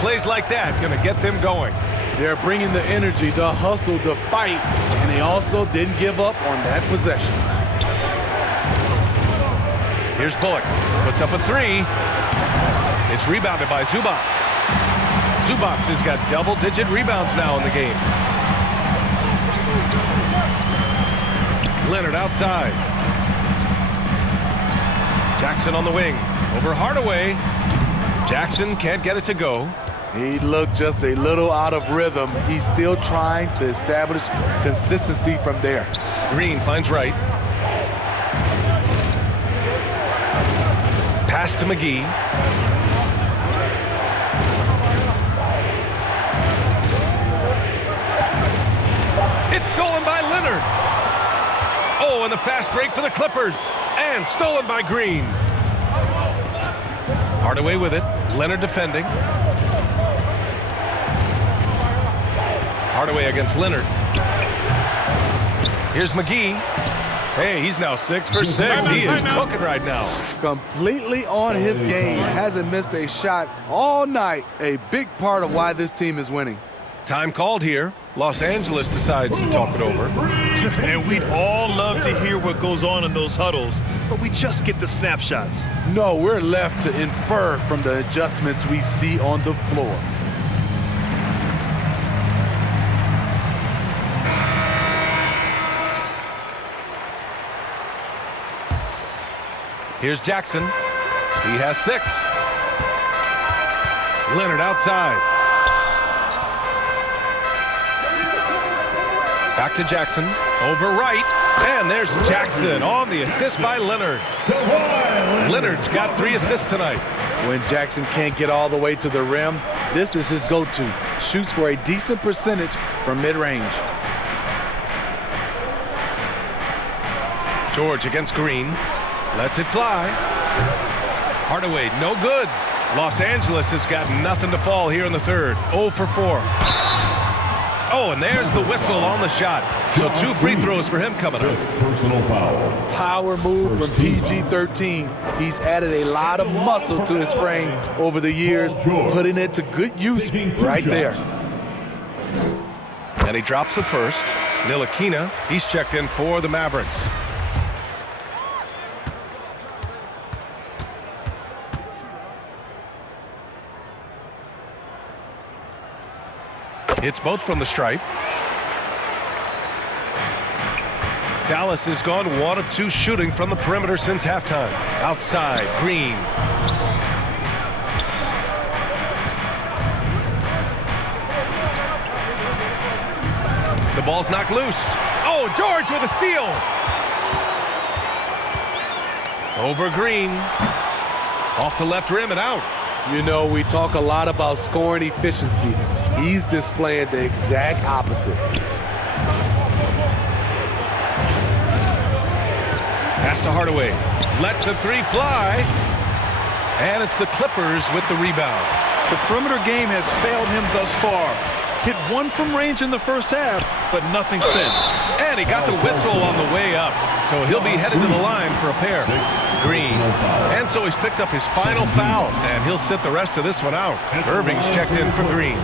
Plays like that going to get them going. They're bringing the energy, the hustle, the fight, and they also didn't give up on that possession. Here's Bullock. Puts up a 3. It's rebounded by Zubac. Zubac has got double-digit rebounds now in the game. Leonard outside. Jackson on the wing. Over Hardaway. Jackson can't get it to go. He looked just a little out of rhythm. He's still trying to establish consistency from there. Green finds Wright. Pass to McGee. It's stolen by Leonard. Oh, and the fast break for the Clippers. And stolen by Green. Hardaway with it. Leonard defending. Hardaway against Leonard. Here's McGee. Hey, he's now 6 for 6. He is cooking right now. Completely on his game. Hasn't missed a shot all night. A big part of why this team is winning. Time called here. Los Angeles decides to talk it over. And we'd all love to hear what goes on in those huddles, but we just get the snapshots. No, we're left to infer from the adjustments we see on the floor. Here's Jackson. He has 6. Leonard outside. Back to Jackson. Over Wright. And there's Jackson on the assist by Leonard. Leonard's got 3 assists tonight. When Jackson can't get all the way to the rim, this is his go-to. Shoots for a decent percentage from mid-range. George against Green. Lets it fly. Hardaway, no good. Los Angeles has got nothing to fall here in the 3rd. 0 for 4. Oh, and there's the whistle on the shot. So 2 free throws for him coming up. Personal foul. Power move from PG-13. He's added a lot of muscle to his frame over the years, putting it to good use right there. And he drops the first. Ntilikina, he's checked in for the Mavericks. It's both from the stripe. Dallas has gone 1 of 2 shooting from the perimeter since halftime. Outside, Green. The ball's knocked loose. Oh, George with a steal. Over Green. Off the left rim and out. You know, we talk a lot about scoring efficiency. He's displaying the exact opposite. Pass to Hardaway. Lets the three fly. And it's the Clippers with the rebound. The perimeter game has failed him thus far. Hit one from range in the first half, but nothing since. And he got the whistle on the way up. So he'll be headed to the line for a pair. Green. And so he's picked up his final foul. And he'll sit the rest of this one out. Irving's checked in for Green.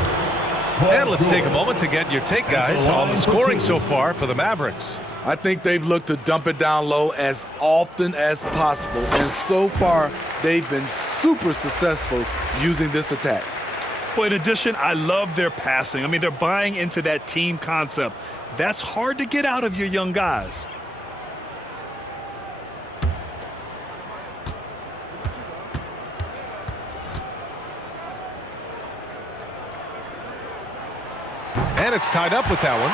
And let's take a moment to get your take, guys, on the scoring so far for the Mavericks. I think they've looked to dump it down low as often as possible. And so far, they've been super successful using this attack. Well, in addition, I love their passing. I mean, they're buying into that team concept. That's hard to get out of your young guys. And it's tied up with that one.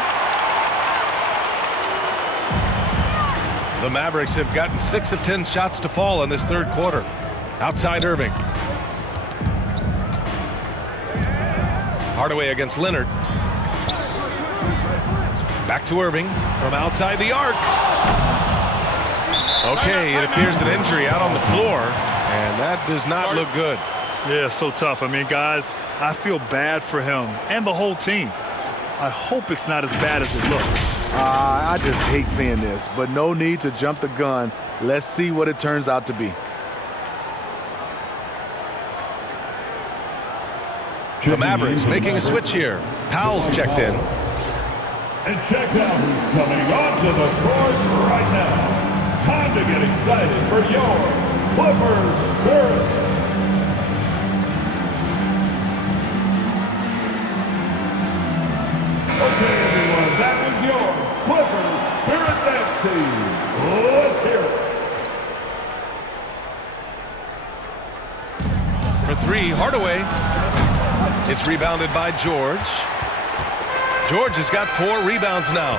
The Mavericks have gotten 6 of 10 shots to fall in this third quarter. Outside Irving. Hardaway against Leonard. Back to Irving from outside the arc. Okay, it appears an injury out on the floor, and that does not look good. Yeah, so tough. I mean, guys, I feel bad for him and the whole team. I hope it's not as bad as it looks. I just hate seeing this, but no need to jump the gun. Let's see what it turns out to be. The Mavericks making a switch here. Powell's checked in. And check out who's coming onto the court right now. Time to get excited for your Clippers Spirit. Okay, everyone, that was your Clippers Spirit Dance Team. Let's hear it. For three, Hardaway. It's rebounded by George. George has got 4 rebounds now.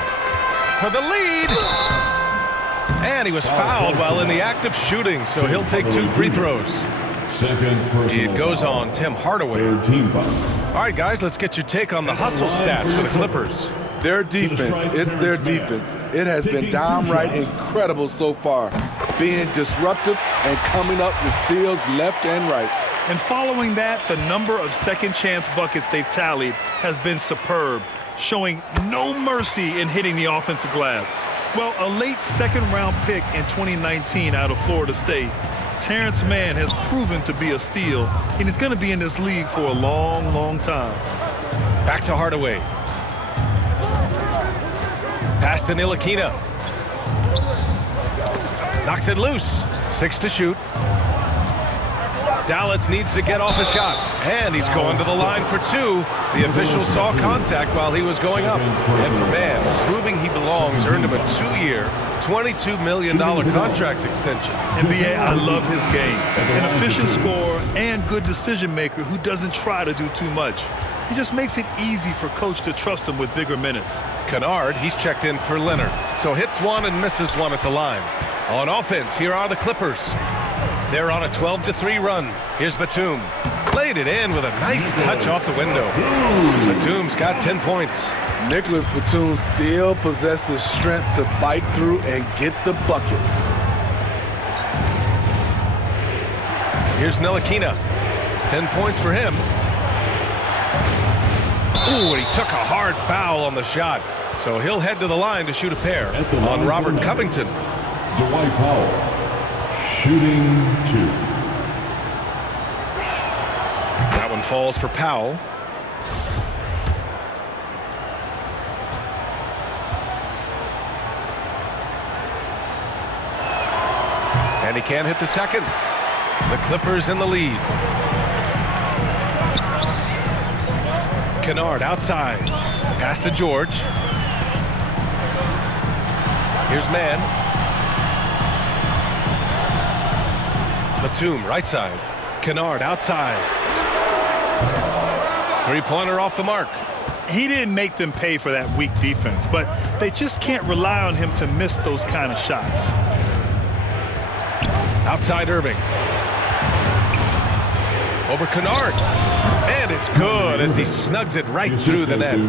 For the lead. And he was fouled while in the act of shooting, so he'll take 2 free throws. It goes on Tim Hardaway. All right, guys, let's get your take on the hustle stats for the Clippers. Their defense, it's their defense. It has been downright incredible so far, being disruptive and coming up with steals left and right. And following that, the number of second chance buckets they've tallied has been superb, showing no mercy in hitting the offensive glass. Well, a late second-round pick in 2019 out of Florida State, Terrence Mann has proven to be a steal, and he's going to be in this league for a long, long time. Back to Hardaway. Pass to Ntilikina. Knocks it loose. 6 to shoot. Dallas needs to get off a shot, and he's going to the line for 2. The official saw contact while he was going up. And for Mann, proving he belongs, earned him a 2-year, $22 million contract extension. NBA, I love his game. An efficient scorer and good decision maker who doesn't try to do too much. He just makes it easy for coach to trust him with bigger minutes. Kennard, he's checked in for Leonard. So hits 1 and misses 1 at the line. On offense, here are the Clippers. They're on a 12-3 run. Here's Batum. Played it in with a nice touch off the window. Batum's got 10 points. Nicholas Batum still possesses strength to fight through and get the bucket. Here's Ntilikina. 10 points for him. Ooh, and he took a hard foul on the shot. So he'll head to the line to shoot a pair on Robert Covington. Dwight Powell, shooting 2. That one falls for Powell. And he can't hit the second. The Clippers in the lead. Kennard outside. Pass to George. Here's Mann. Batum right side. Kennard outside. 3-pointer off the mark. he didn't make them pay for that weak defense, but they just can't rely on him to miss those kind of shots. Outside Irving. Over Kennard. And it's good as he snugs it right through the net.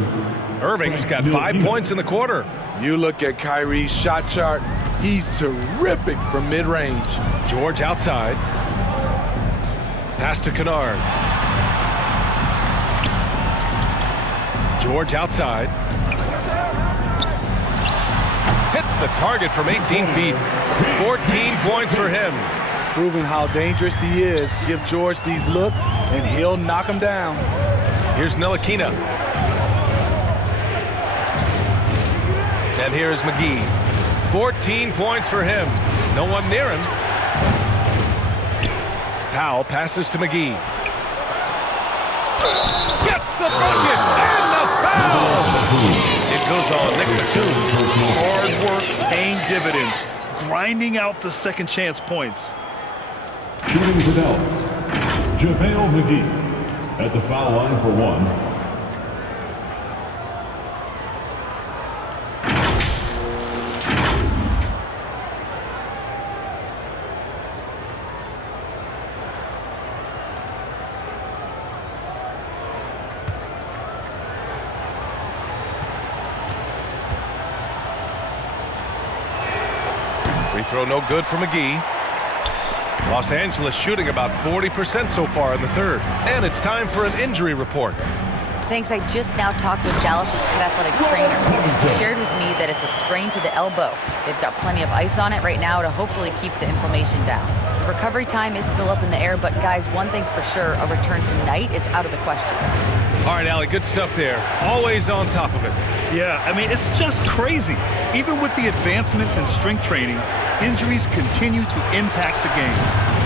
Irving's got 5 points in the quarter. You look at Kyrie's shot chart. He's terrific from mid-range. George outside. Pass to Kennard. George outside. Hits the target from 18 feet. 14 points for him. Proving how dangerous he is. Give George these looks, and he'll knock him down. Here's Ntilikina. And here's McGee. 14 points for him. No one near him. Powell passes to McGee. Gets the bucket and the foul. It goes on Nick Batum. Hard work paying dividends. Grinding out the second chance points. Shooting for Dallas, JaVale McGee at the foul line for one. Free throw no good for McGee. Los Angeles shooting about 40% so far in the third. And it's time for an injury report. Thanks. I just now talked with Dallas's head athletic trainer. He shared with me that it's a sprain to the elbow. They've got plenty of ice on it right now to hopefully keep the inflammation down. Recovery time is still up in the air, but guys, one thing's for sure, a return tonight is out of the question. All right, Allie, good stuff there. Always on top of it. Yeah, I mean, it's just crazy. Even with the advancements in strength training, injuries continue to impact the game.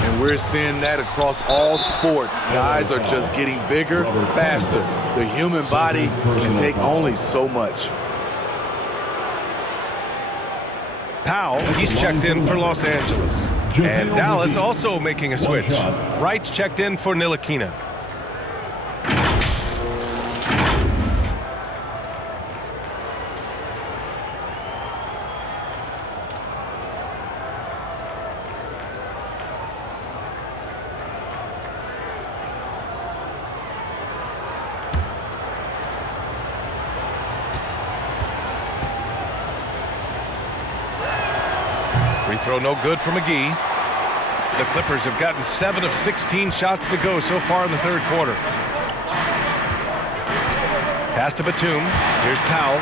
And we're seeing that across all sports. Guys are just getting bigger, faster. The human body can take only so much. Powell, he's checked in for Los Angeles. And Dallas also making a switch. Wright's checked in for Ntilikina. Free throw no good for McGee. The Clippers have gotten 7 of 16 shots to go so far in the third quarter. Pass to Batum. Here's Powell.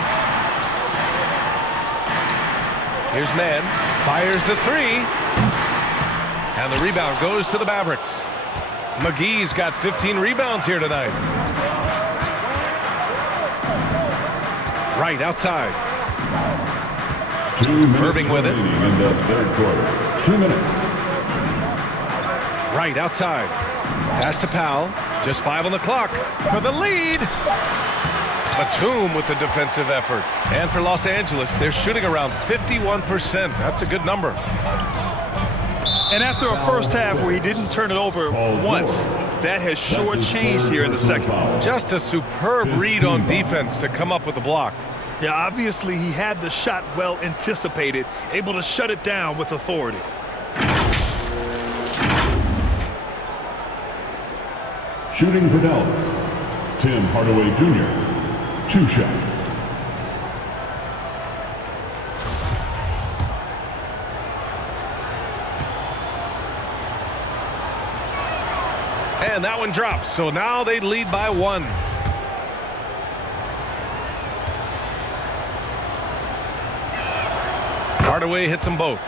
Here's Mann. Fires the three. And the rebound goes to the Mavericks. McGee's got 15 rebounds here tonight. Right outside. Irving with it. In the third quarter. 2 minutes. Right outside. Pass to Powell. Just 5 on the clock for the lead. Batum with the defensive effort. And for Los Angeles, they're shooting around 51%. That's a good number. And after a first half where he didn't turn it over once, that has sure changed here in the second. Just a superb read on defense to come up with the block. Yeah, obviously he had the shot well anticipated, able to shut it down with authority. Shooting for Dallas, Tim Hardaway Jr., 2 shots. And that one drops, so now they lead by 1. Hardaway hits them both.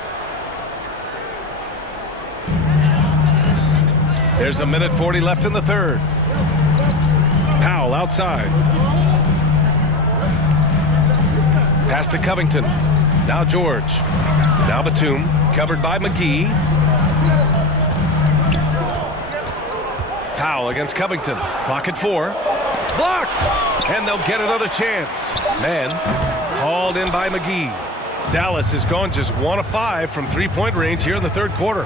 There's a minute 40 left in the third. Powell outside. Pass to Covington. Now George. Now Batum. Covered by McGee. Powell against Covington. Clock at 4. Blocked! And they'll get another chance. Man hauled in by McGee. Dallas has gone just 1 of 5 from three-point range here in the third quarter.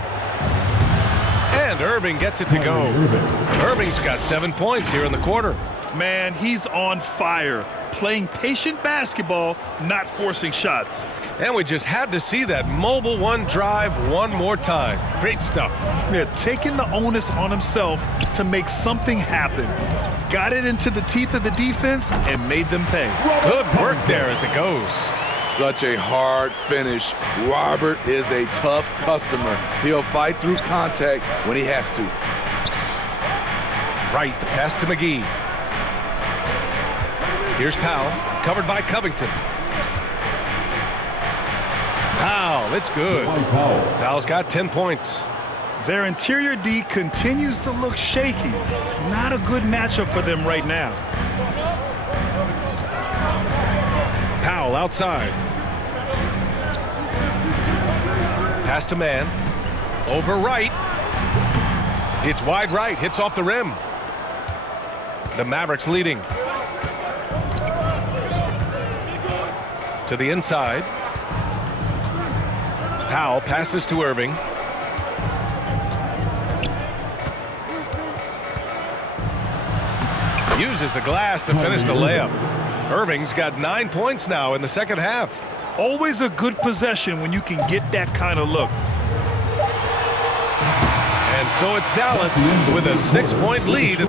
And Irving gets it to go. Irving's got 7 points here in the quarter. Man, he's on fire. Playing patient basketball, not forcing shots. And we just had to see that mobile one drive one more time. Great stuff. Yeah, taking the onus on himself to make something happen. Got it into the teeth of the defense and made them pay. Good work there as it goes. Such a hard finish. Robert is a tough customer. He'll fight through contact when he has to. Right, the pass to McGee. Here's Powell, covered by Covington. Powell, it's good. Powell's got 10 points. Their interior D continues to look shaky. Not a good matchup for them right now. Powell outside. Pass to man. Over right. It's wide right. Hits off the rim. The Mavericks leading. To the inside. Powell passes to Irving. Uses the glass to finish the layup. Irving's got 9 points now in the second half. Always a good possession when you can get that kind of look. And so it's Dallas with a 6-point lead.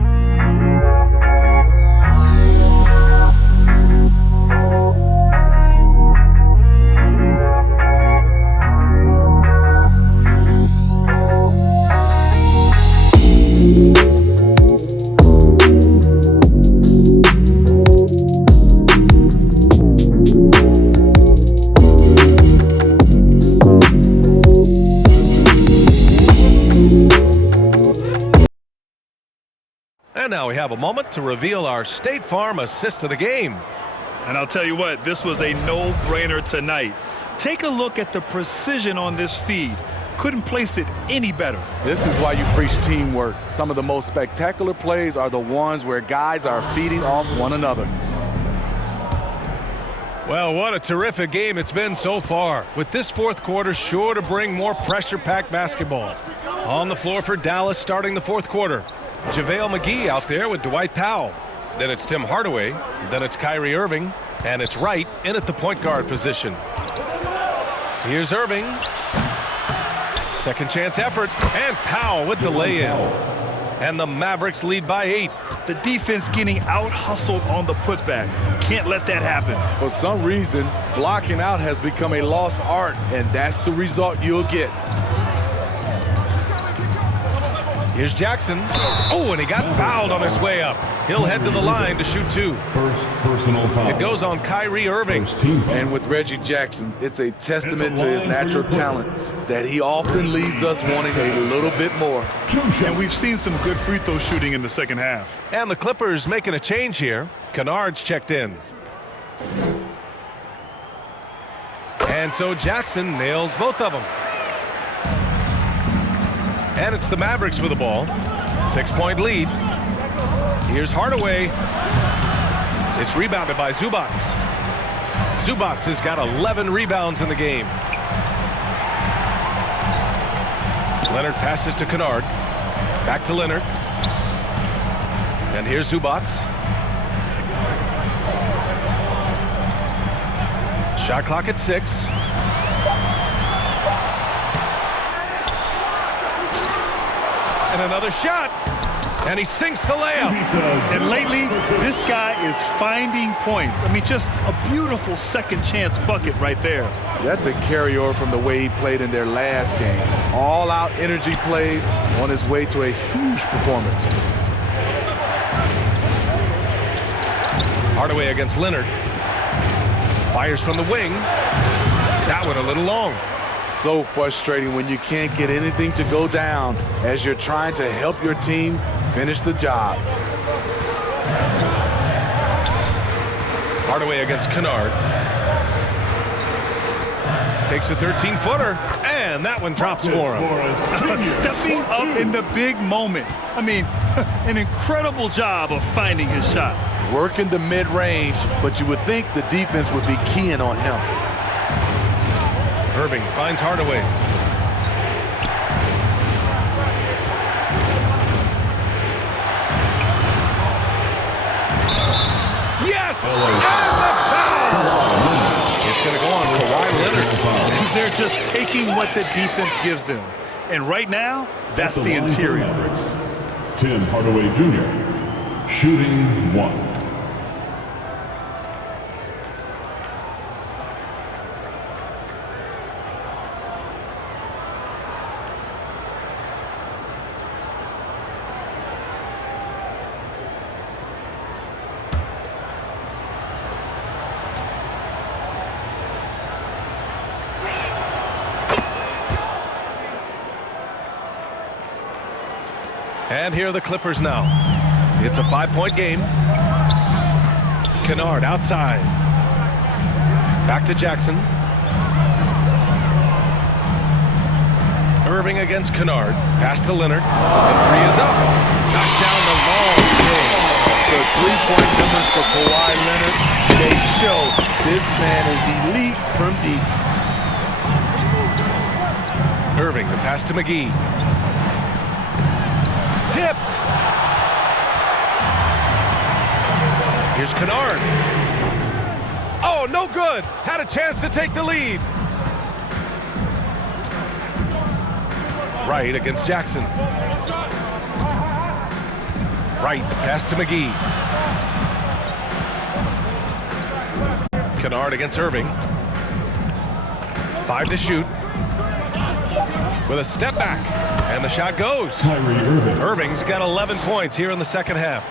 And now we have a moment to reveal our State Farm assist of the game. And I'll tell you what, this was a no-brainer tonight. Take a look at the precision on this feed. Couldn't place it any better. This is why you preach teamwork. Some of the most spectacular plays are the ones where guys are feeding off one another. Well, what a terrific game it's been so far, with this fourth quarter sure to bring more pressure-packed basketball. On the floor for Dallas starting the fourth quarter. JaVale McGee out there with Dwight Powell. Then it's Tim Hardaway. Then it's Kyrie Irving. And it's Wright in at the point guard position. Here's Irving. Second chance effort. And Powell with the lay-in. And the Mavericks lead by 8. The defense getting out-hustled on the putback. Can't let that happen. For some reason, blocking out has become a lost art, and that's the result you'll get. Here's Jackson. Oh, and he got fouled on his way up. He'll head to the line to shoot 2. First personal foul. It goes on Kyrie Irving. And with Reggie Jackson, it's a testament to his natural talent that he often leaves us wanting a little bit more. And we've seen some good free throw shooting in the second half. And the Clippers making a change here. Kennard's checked in. And so Jackson nails both of them. And it's the Mavericks with the ball. 6-point lead. Here's Hardaway. It's rebounded by Zubac. Zubac has got 11 rebounds in the game. Leonard passes to Kennard. Back to Leonard. And here's Zubac. Shot clock at 6. And another shot. And he sinks the layup. And lately, this guy is finding points. I mean, just a beautiful second chance bucket right there. That's a carryover from the way he played in their last game. All-out energy plays on his way to a huge performance. Hardaway against Leonard. Fires from the wing. That one a little long. So frustrating when you can't get anything to go down as you're trying to help your team finish the job. Hardaway against Kennard. Takes a 13-footer, and that one drops for him. Stepping up in the big moment. I mean, an incredible job of finding his shot. Working the mid-range, but you would think the defense would be keying on him. Irving finds Hardaway. It's going to go on Kawhi Leonard. They're just taking what the defense gives them. And right now, that's the interior. Mavericks, Tim Hardaway Jr., shooting 1. And here are the Clippers now. It's a 5-point game. Kennard outside. Back to Jackson. Irving against Kennard. Pass to Leonard. The three is up. Knocks down the long kick. The three-point numbers for Kawhi Leonard, they show this man is elite from deep. Irving, the pass to McGee. Tipped. Here's Kennard. Oh, no good. Had a chance to take the lead. Wright against Jackson. Wright, the pass to McGee. Kennard against Irving. 5 to shoot. With a step back. And the shot goes. Kyrie Irving. Irving's got 11 points here in the second half.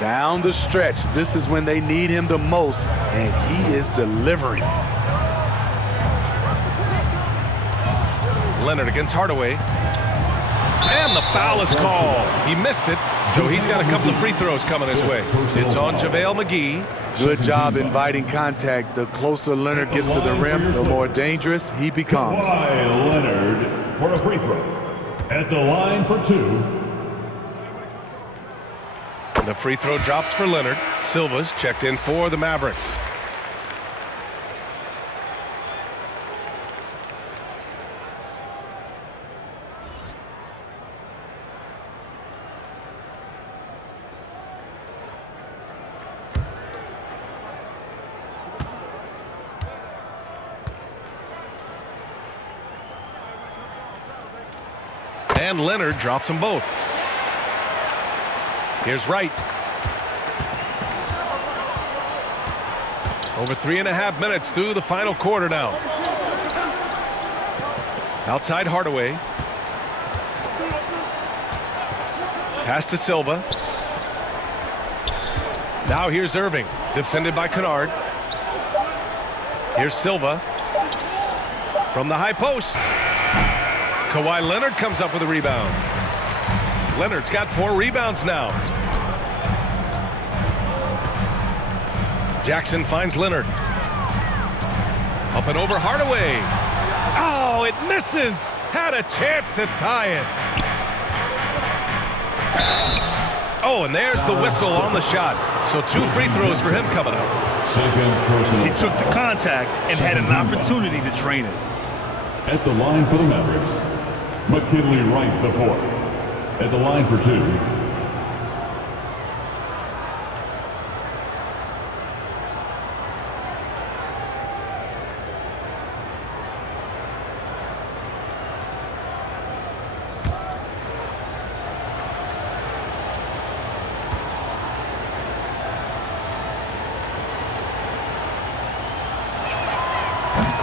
Down the stretch, this is when they need him the most, and he is delivering. Leonard against Hardaway. And the foul is called. He missed it, so he's got a couple of free throws coming his way. It's on JaVale McGee. Good job inviting contact. The closer Leonard gets to the rim, the more dangerous he becomes. Kawhi Leonard for a free throw. At the line for 2. The free throw drops for Leonard. Silva's checked in for the Mavericks. And Leonard drops them both. Here's Wright. Over 3.5 minutes through the final quarter now. Outside Hardaway. Pass to Silva. Now here's Irving. Defended by Kennard. Here's Silva. From the high post. Kawhi Leonard comes up with a rebound. Leonard's got 4 rebounds now. Jackson finds Leonard. Up and over Hardaway. Oh, it misses. Had a chance to tie it. Oh, and there's the whistle on the shot. So 2 free throws for him coming up. He took the contact and had an opportunity to drain it. At the line for the Mavericks, McKinley Wright the 4th. At the line for 2.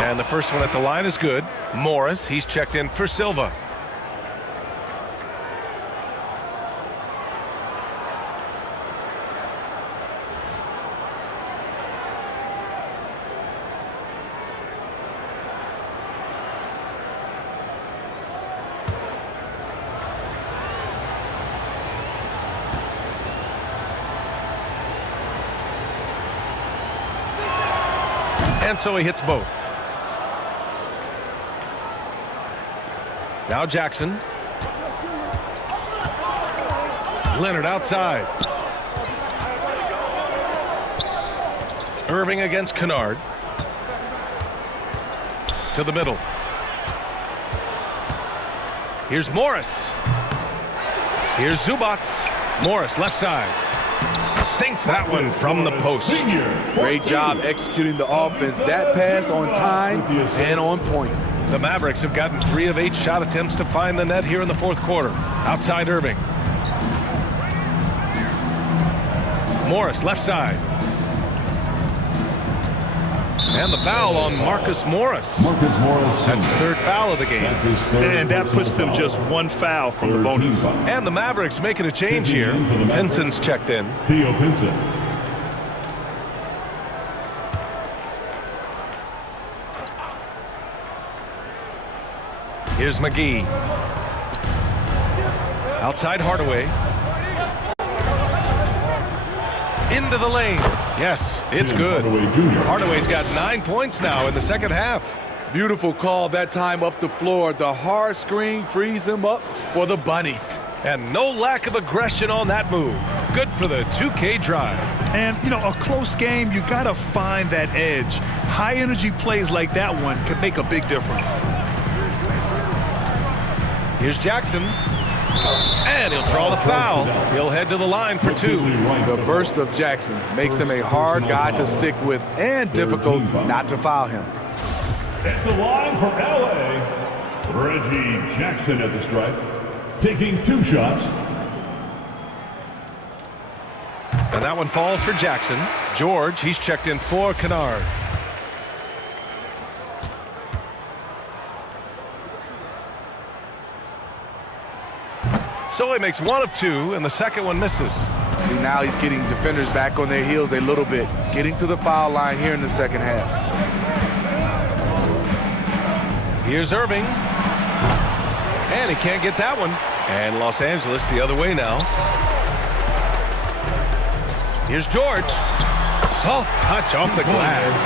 And the first one at the line is good. Morris, he's checked in for Silva. And so he hits both. Now Jackson. Leonard outside. Irving against Kennard. To the middle. Here's Morris. Here's Zubats. Morris left side. Sinks that one from the post. Great job executing the offense. That pass on time and on point. The Mavericks have gotten 3 of 8 shot attempts to find the net here in the fourth quarter. Outside Irving. Morris, left side. And the foul on Marcus Morris. That's his 3rd foul of the game. And that puts them just 1 foul from the bonus. And the Mavericks making a change here. Henson's checked in. Theo Pinson. Here's McGee. Outside Hardaway. Into the lane. Yes, it's good. Hardaway's got 9 points now in the second half. Beautiful call that time up the floor. The hard screen frees him up for the bunny. And no lack of aggression on that move. Good for the 2K drive. And, you know, a close game, you got to find that edge. High energy plays like that one can make a big difference. Here's Jackson. And he'll draw the foul. He'll head to the line for 2. The burst of Jackson makes him a hard guy to stick with and difficult not to foul him. At the line for LA, Reggie Jackson at the stripe, taking 2 shots. And that one falls for Jackson. George, he's checked in for Kennard. So he makes 1 of 2, and the second one misses. See, now he's getting defenders back on their heels a little bit, getting to the foul line here in the second half. Here's Irving. And he can't get that one. And Los Angeles the other way now. Here's George. Soft touch off the glass.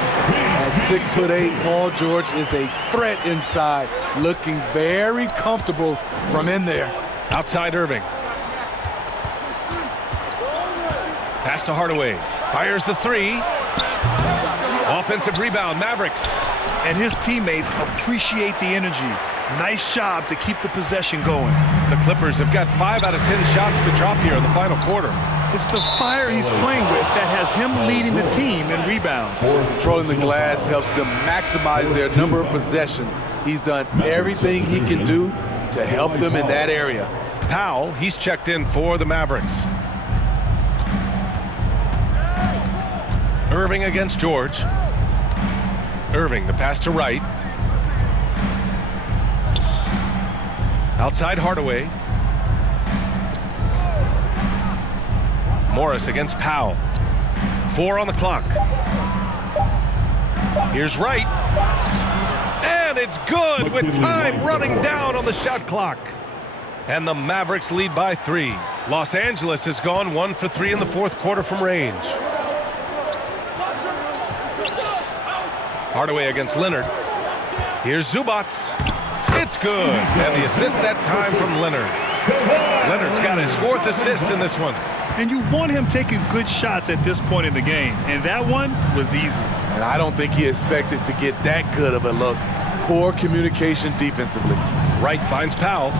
At 6'8", Paul George is a threat inside, looking very comfortable from in there. Outside Irving. Pass to Hardaway. Fires the 3. Offensive rebound, Mavericks. And his teammates appreciate the energy. Nice job to keep the possession going. The Clippers have got 5 out of 10 shots to drop here in the final quarter. It's the fire he's playing with that has him leading the team in rebounds. Controlling the glass helps them maximize their number of possessions. He's done everything he can do to help them in that area. Powell, he's checked in for the Mavericks. Irving against George. Irving, the pass to Wright. Outside Hardaway. Morris against Powell. 4 on the clock. Here's Wright. And it's good with time running down on the shot clock. And the Mavericks lead by 3. Los Angeles has gone 1 for 3 in the fourth quarter from range. Hardaway against Leonard. Here's Zubats. It's good. And the assist that time from Leonard. Leonard's got his 4th assist in this one. And you want him taking good shots at this point in the game. And that one was easy. And I don't think he expected to get that good of a look. Poor communication defensively. Wright finds Powell.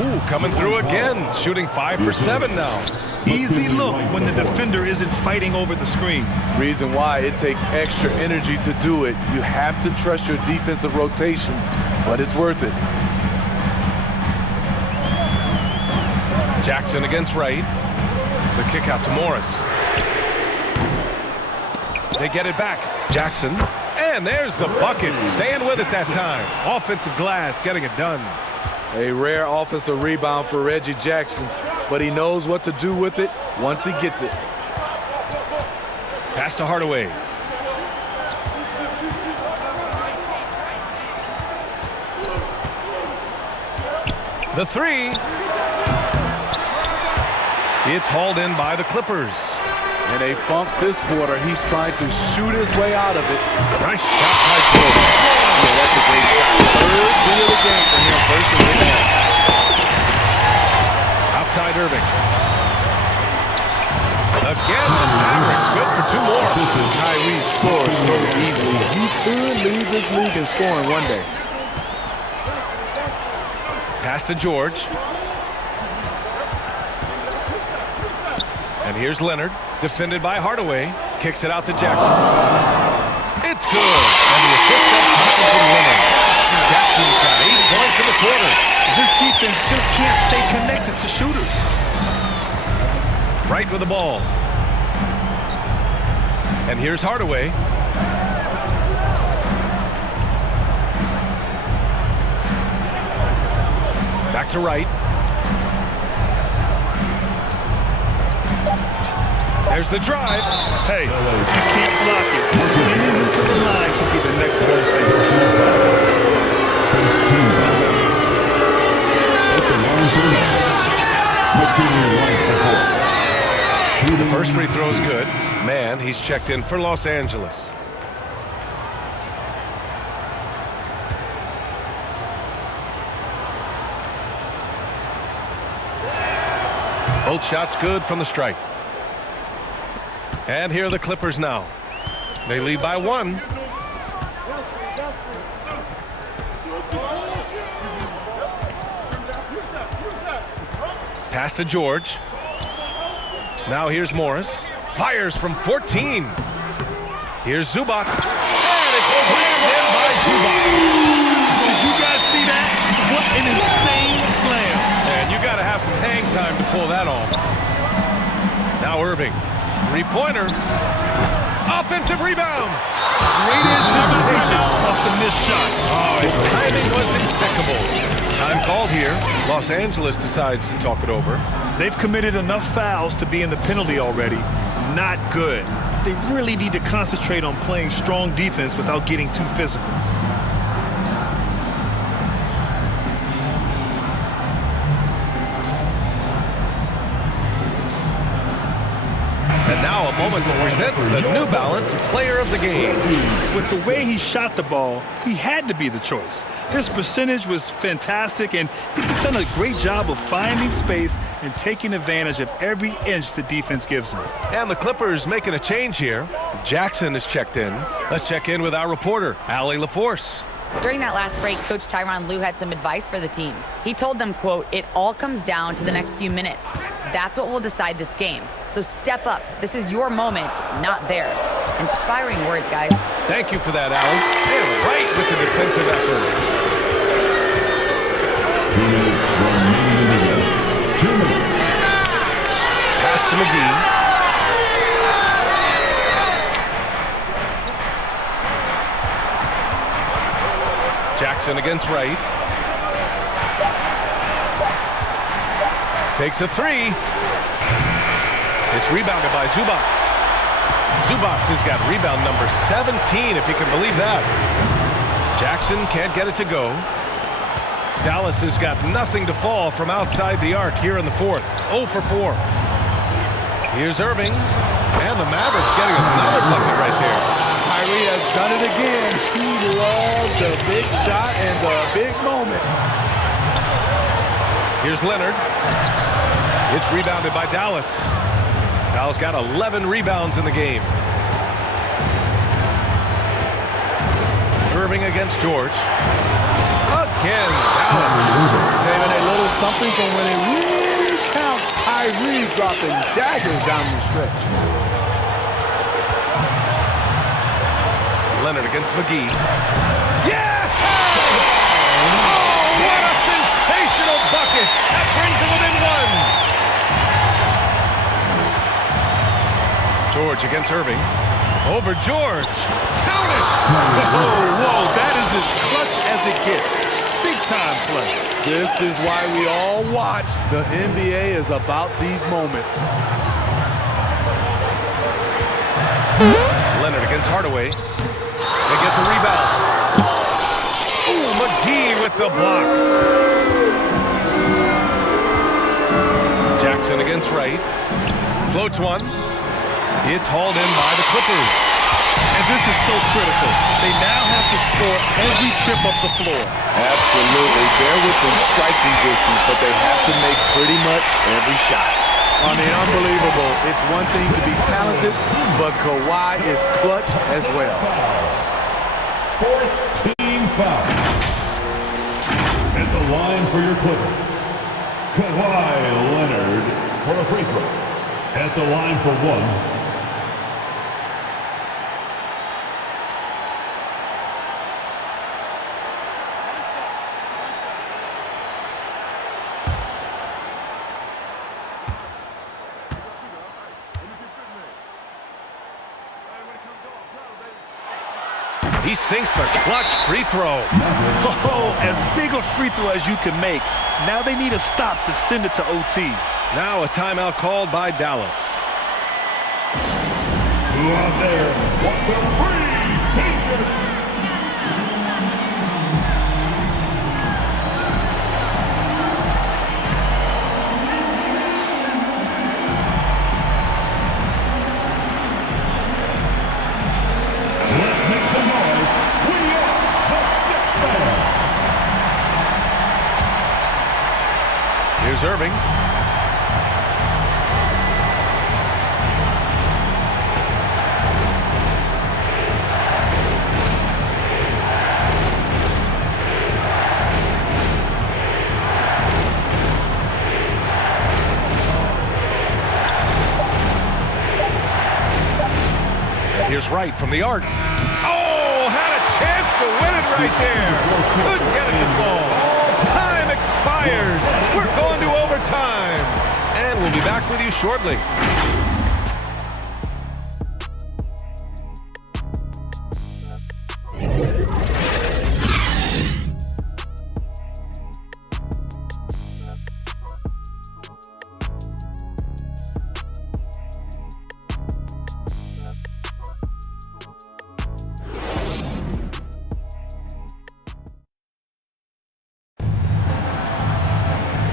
Ooh, coming through again. Shooting 5 for 7 now. Easy look when the defender isn't fighting over the screen. Reason why it takes extra energy to do it. You have to trust your defensive rotations, but it's worth it. Jackson against Wright. The kick out to Morris. They get it back. Jackson. And there's the bucket. Staying with it that time. Offensive glass getting it done. A rare offensive rebound for Reggie Jackson, but he knows what to do with it once he gets it. Pass to Hardaway. The 3. It's hauled in by the Clippers. In a funk this quarter, he's trying to shoot his way out of it. Nice shot by George. Yeah, that's a great shot. 3rd free of the game for him, first in this half. Outside Irving. Again, the Mavericks good for 2 more. Kyrie scores so easily. He could lead this league in scoring one day. Pass to George. And And here's Leonard, defended by Hardaway. Kicks it out to Jackson. It's good. And the assist that time from Leonard. Jackson's got 8 points in the quarter. This defense just can't stay connected to shooters. Right with the ball. And here's Hardaway. Back to Wright. There's the drive. Hey, if you can't block it, sending it to the line could be the next best thing. The first free throw is good. Man, he's checked in for Los Angeles. Both shots good from the stripe. And here are the Clippers now. They lead by 1. Pass to George. Now here's Morris. Fires from 14. Here's Zubac. And it's slammed in by Zubac. Did you guys see that? What an insane slam. And you got to have some hang time to pull that off. Now Irving. 3-pointer. Offensive rebound. Great anticipation off the missed shot. Oh, his timing was impeccable. Time called here. Los Angeles decides to talk it over. They've committed enough fouls to be in the penalty already. Not good. They really need to concentrate on playing strong defense without getting too physical. And now a moment to present the New Balance Player of the Game. With the way he shot the ball, he had to be the choice. His percentage was fantastic, and he's just done a great job of finding space and taking advantage of every inch the defense gives him. And the Clippers making a change here. Jackson is checked in. Let's check in with our reporter, Allie LaForce. During that last break, Coach Tyronn Lue had some advice for the team. He told them, quote, "It all comes down to the next few minutes. That's what will decide this game. So step up. This is your moment, not theirs." Inspiring words, guys. Thank you for that, Allie. And right with the defensive effort. 2 minutes remaining in the game. 2 minutes. Pass to McGee. Jackson against Wright. Takes a 3. It's rebounded by Zubac. Zubac has got rebound number 17, if you can believe that. Jackson can't get it to go. Dallas has got nothing to fall from outside the arc here in the 4th. 0 for 4. Here's Irving. And the Mavericks getting another bucket right there. Kyrie has done it again. He loves the big shot and the big moment. Here's Leonard. It's rebounded by Dallas. Dallas got 11 rebounds in the game. Irving against George. Again, Dallas. Saving a little something from when it really counts. Kyrie dropping daggers down the stretch. Leonard against McGee. Yeah! Oh, what a sensational bucket! That brings him within 1. George against Irving. Over George. Count it! Whoa, that is as clutch as it gets. Big time play. This is why we all watch. The NBA is about these moments. Leonard against Hardaway. They get the rebound. Ooh, McGee with the block. Jackson against Wright. Floats one. It's hauled in by the Clippers. And this is so critical. They now have to score every trip up the floor. Absolutely. They're within striking distance, but they have to make pretty much every shot. I mean, unbelievable. It's one thing to be talented, but Kawhi is clutch as well. 4th team foul. At the line for your Clippers, Kawhi Leonard for a free throw. At the line for one. He sinks the clutch free throw. Oh, as big a free throw as you can make. Now they need a stop to send it to OT. Now a timeout called by Dallas. Who out there wants a free t-shirt? Let's make some noise. We are the Sixth Man. Here's Irving. Here's Wright from the arc. Oh, had a chance to win it right there. Couldn't get it to fall. Time expires. We're going to overtime. And we'll be back with you shortly.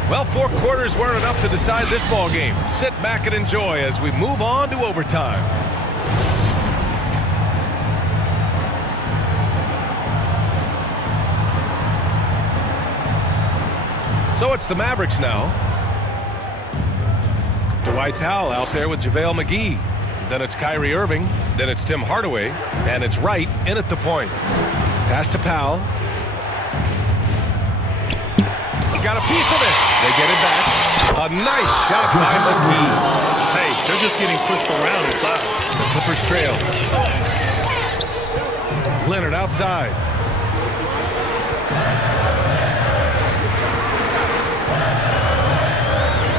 Well, 4 quarters weren't enough to decide this ball game. Sit back and enjoy as we move on to overtime. So it's the Mavericks now. Dwight Powell out there with JaVale McGee. Then it's Kyrie Irving. Then it's Tim Hardaway. And it's Wright in at the point. Pass to Powell. Got a piece of it. They get it back. A nice shot by McGee. Hey, they're just getting pushed around inside. The Clippers trail. Leonard outside.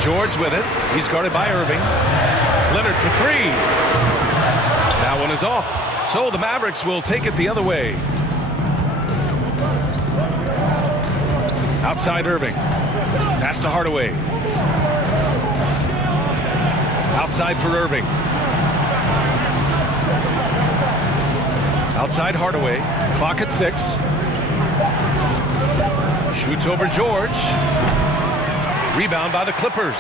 George with it. He's guarded by Irving. Leonard for 3. That one is off. So the Mavericks will take it the other way. Outside Irving. Pass to Hardaway. Outside for Irving. Outside Hardaway. Clock at 6. Shoots over George. Rebound by the Clippers.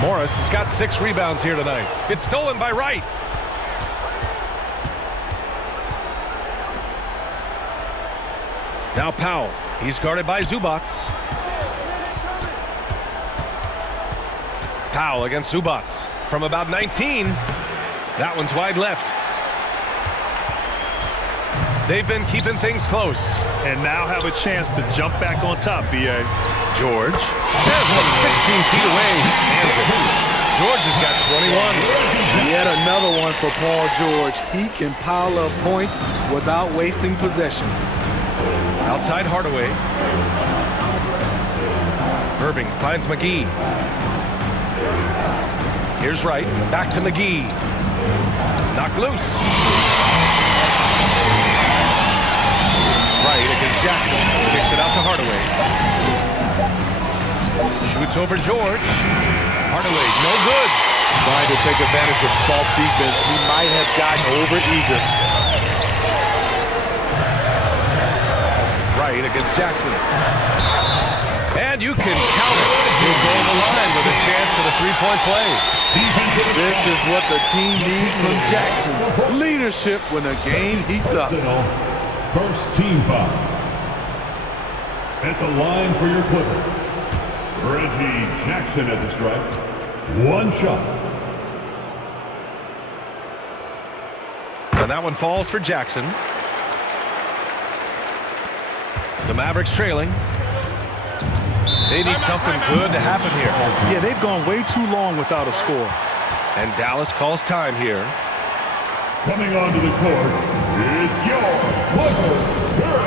Morris has got 6 rebounds here tonight. It's stolen by Wright. Now Powell. He's guarded by Zubac. Powell against Zubac from about 19. That one's wide left. They've been keeping things close. And now have a chance to jump back on top, B.A. George. And from 16 feet away, he cans it. George has got 21. Yet another one for Paul George. He can pile up points without wasting possessions. Outside Hardaway. Irving finds McGee. Here's Wright. Back to McGee. Knocked loose. Wright against Jackson. Kicks it out to Hardaway. Shoots over George. Hardaway, no good. Trying to take advantage of soft defense. He might have gotten over-eager. Wright against Jackson. And you can count it. He'll go to the line with a chance at a 3-point play. This is what the team needs from Jackson. Leadership when the game heats up. First team foul. At the line for your Clippers, Reggie Jackson at the strike. 1 shot. And that one falls for Jackson. The Mavericks trailing. They need something good to happen here. Yeah, they've gone way too long without a score. And Dallas calls time here. Coming onto the court is your Clippers, Dirk.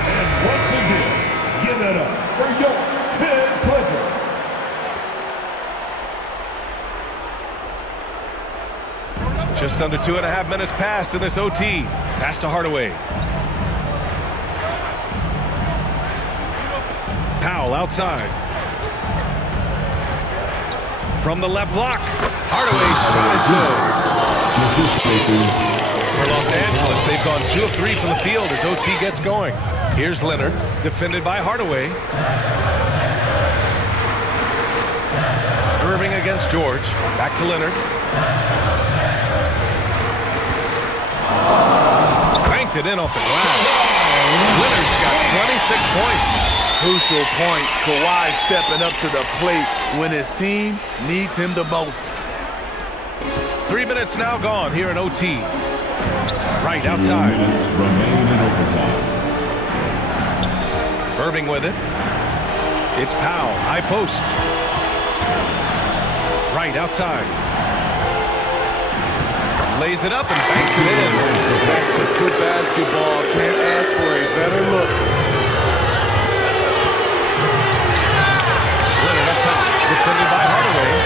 And once again, give it up for your Kid Clippers. Just under 2.5 minutes passed in this OT. Pass to Hardaway. Powell outside. From the left block. Hardaway's shot is good. For Los Angeles, they've gone 2 of 3 from the field as OT gets going. Here's Leonard, defended by Hardaway. Irving against George. Back to Leonard. Banked it in off the glass. Leonard's got 26 points. Crucial points. Kawhi stepping up to the plate when his team needs him the most. 3 minutes now gone here in OT. Right outside. Irving with it. It's Powell. High post. Right outside. Lays it up and banks it in. That's just good basketball. Can't ask for a better look. Leonard up top. Defended by Hardaway.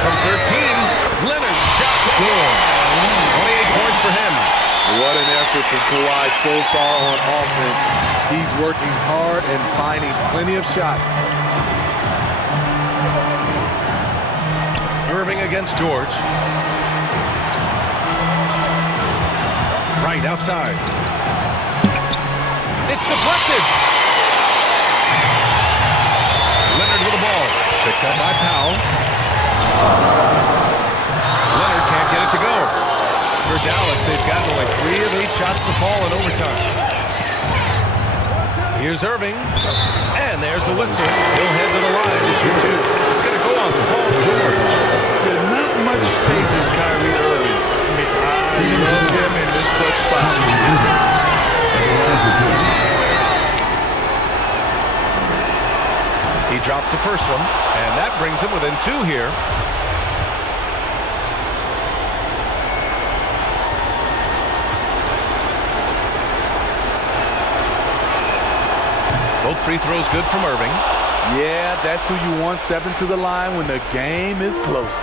From 13, Leonard's shot good. 28 points for him. What an effort from Kawhi so far on offense. He's working hard and finding plenty of shots. Irving against George. Right outside. It's deflected. Leonard with the ball. Picked up by Powell. Leonard can't get it to go. For Dallas, they've gotten only 3 of 8 shots to fall in overtime. Here's Irving. And there's a whistle. He'll head to the line to shoot 2. It's going to go on Paul George. Not much phases Kyrie Irving. I love him in this clutch spot. He drops the first one, and that brings him within 2 here. Both free throws good from Irving. Yeah, that's who you want stepping to the line when the game is close.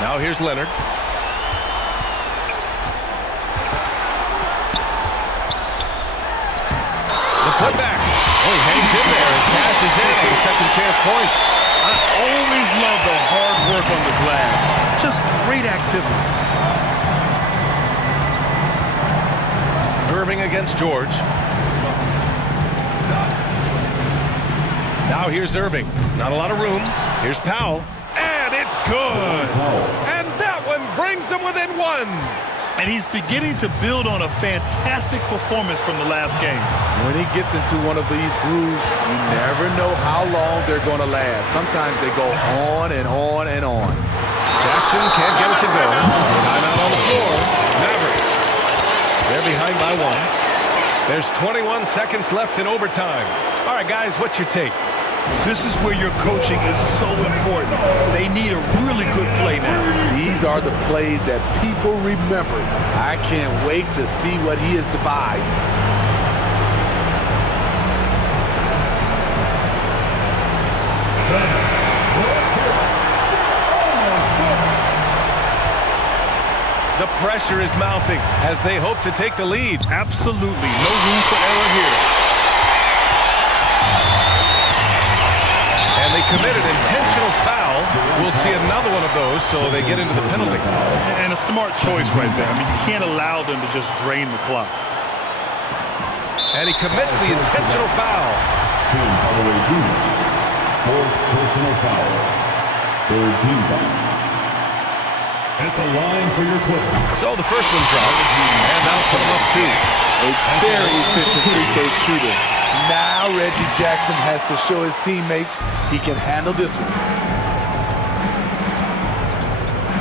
Now here's Leonard. The putback. Oh, he hangs in there and cashes in on the second chance points. I always love the hard work on the glass. Just great activity. Irving against George. Now here's Irving. Not a lot of room. Here's Powell. And it's good. And that one brings them within 1. And he's beginning to build on a fantastic performance from the last game. When he gets into one of these grooves, you never know how long they're going to last. Sometimes they go on and on and on. Jackson can't get it to go. Timeout on the floor. Mavericks. They're behind by 1. There's 21 seconds left in overtime. All right, guys, what's your take? This is where your coaching is so important. They need a really good play now. These are the plays that people remember. I can't wait to see what he has devised. The pressure is mounting as they hope to take the lead. Absolutely. No room for error here. And they committed intentional foul. We'll see another one of those, so they get into the penalty. And a smart choice right there. I mean, you can't allow them to just drain the clock. And he commits the intentional foul. Tim Hardaway Jr. 4th personal foul. 3rd team foul. At the line for your Clippers. So the first one drops, and that'll put him up 2. A very efficient free throw shooter. Now Reggie Jackson has to show his teammates he can handle this one.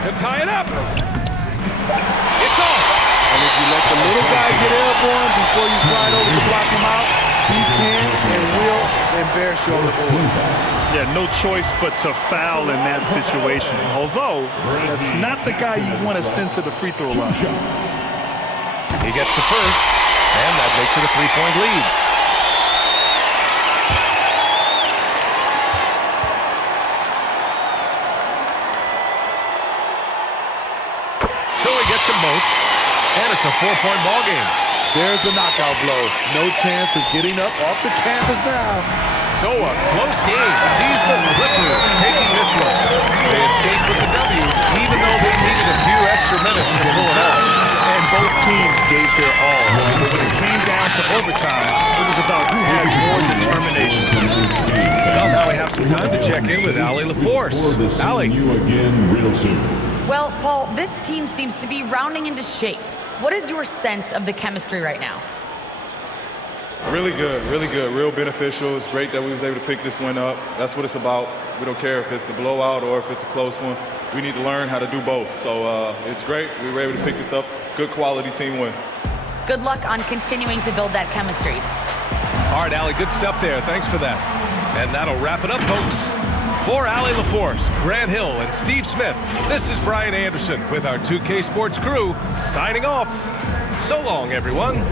to tie it up. It's off. And if you let the little guy get airborne before you slide over to block him out, he can and will embarrass you on the boards. Yeah, no choice but to foul in that situation. Although, that's not the guy you want to send to the free throw line. He gets the first, and that makes it a 3-point lead. So he gets them both, and it's a 4-point ball game. There's the knockout blow. No chance of getting up off the canvas now. So a close game sees the Clippers taking this one. They escaped with the W, even though they needed a few extra minutes to pull it out. And both teams gave their all. But when it came down to overtime, it was about who had more determination. Well, now we have some time to check in with Allie LaForce. Allie. You again real soon. Well, Paul, this team seems to be rounding into shape. What is your sense of the chemistry right now? Really good, real beneficial. It's great that we was able to pick this one up. That's what it's about. We don't care if it's a blowout or if it's a close one. We need to learn how to do both. So it's great. We were able to pick this up. Good quality team win. Good luck on continuing to build that chemistry. All right, Allie, good stuff there. Thanks for that. And that'll wrap it up, folks. For Allie LaForce, Grant Hill, and Steve Smith, this is Brian Anderson with our 2K Sports crew signing off. So long, everyone.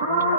You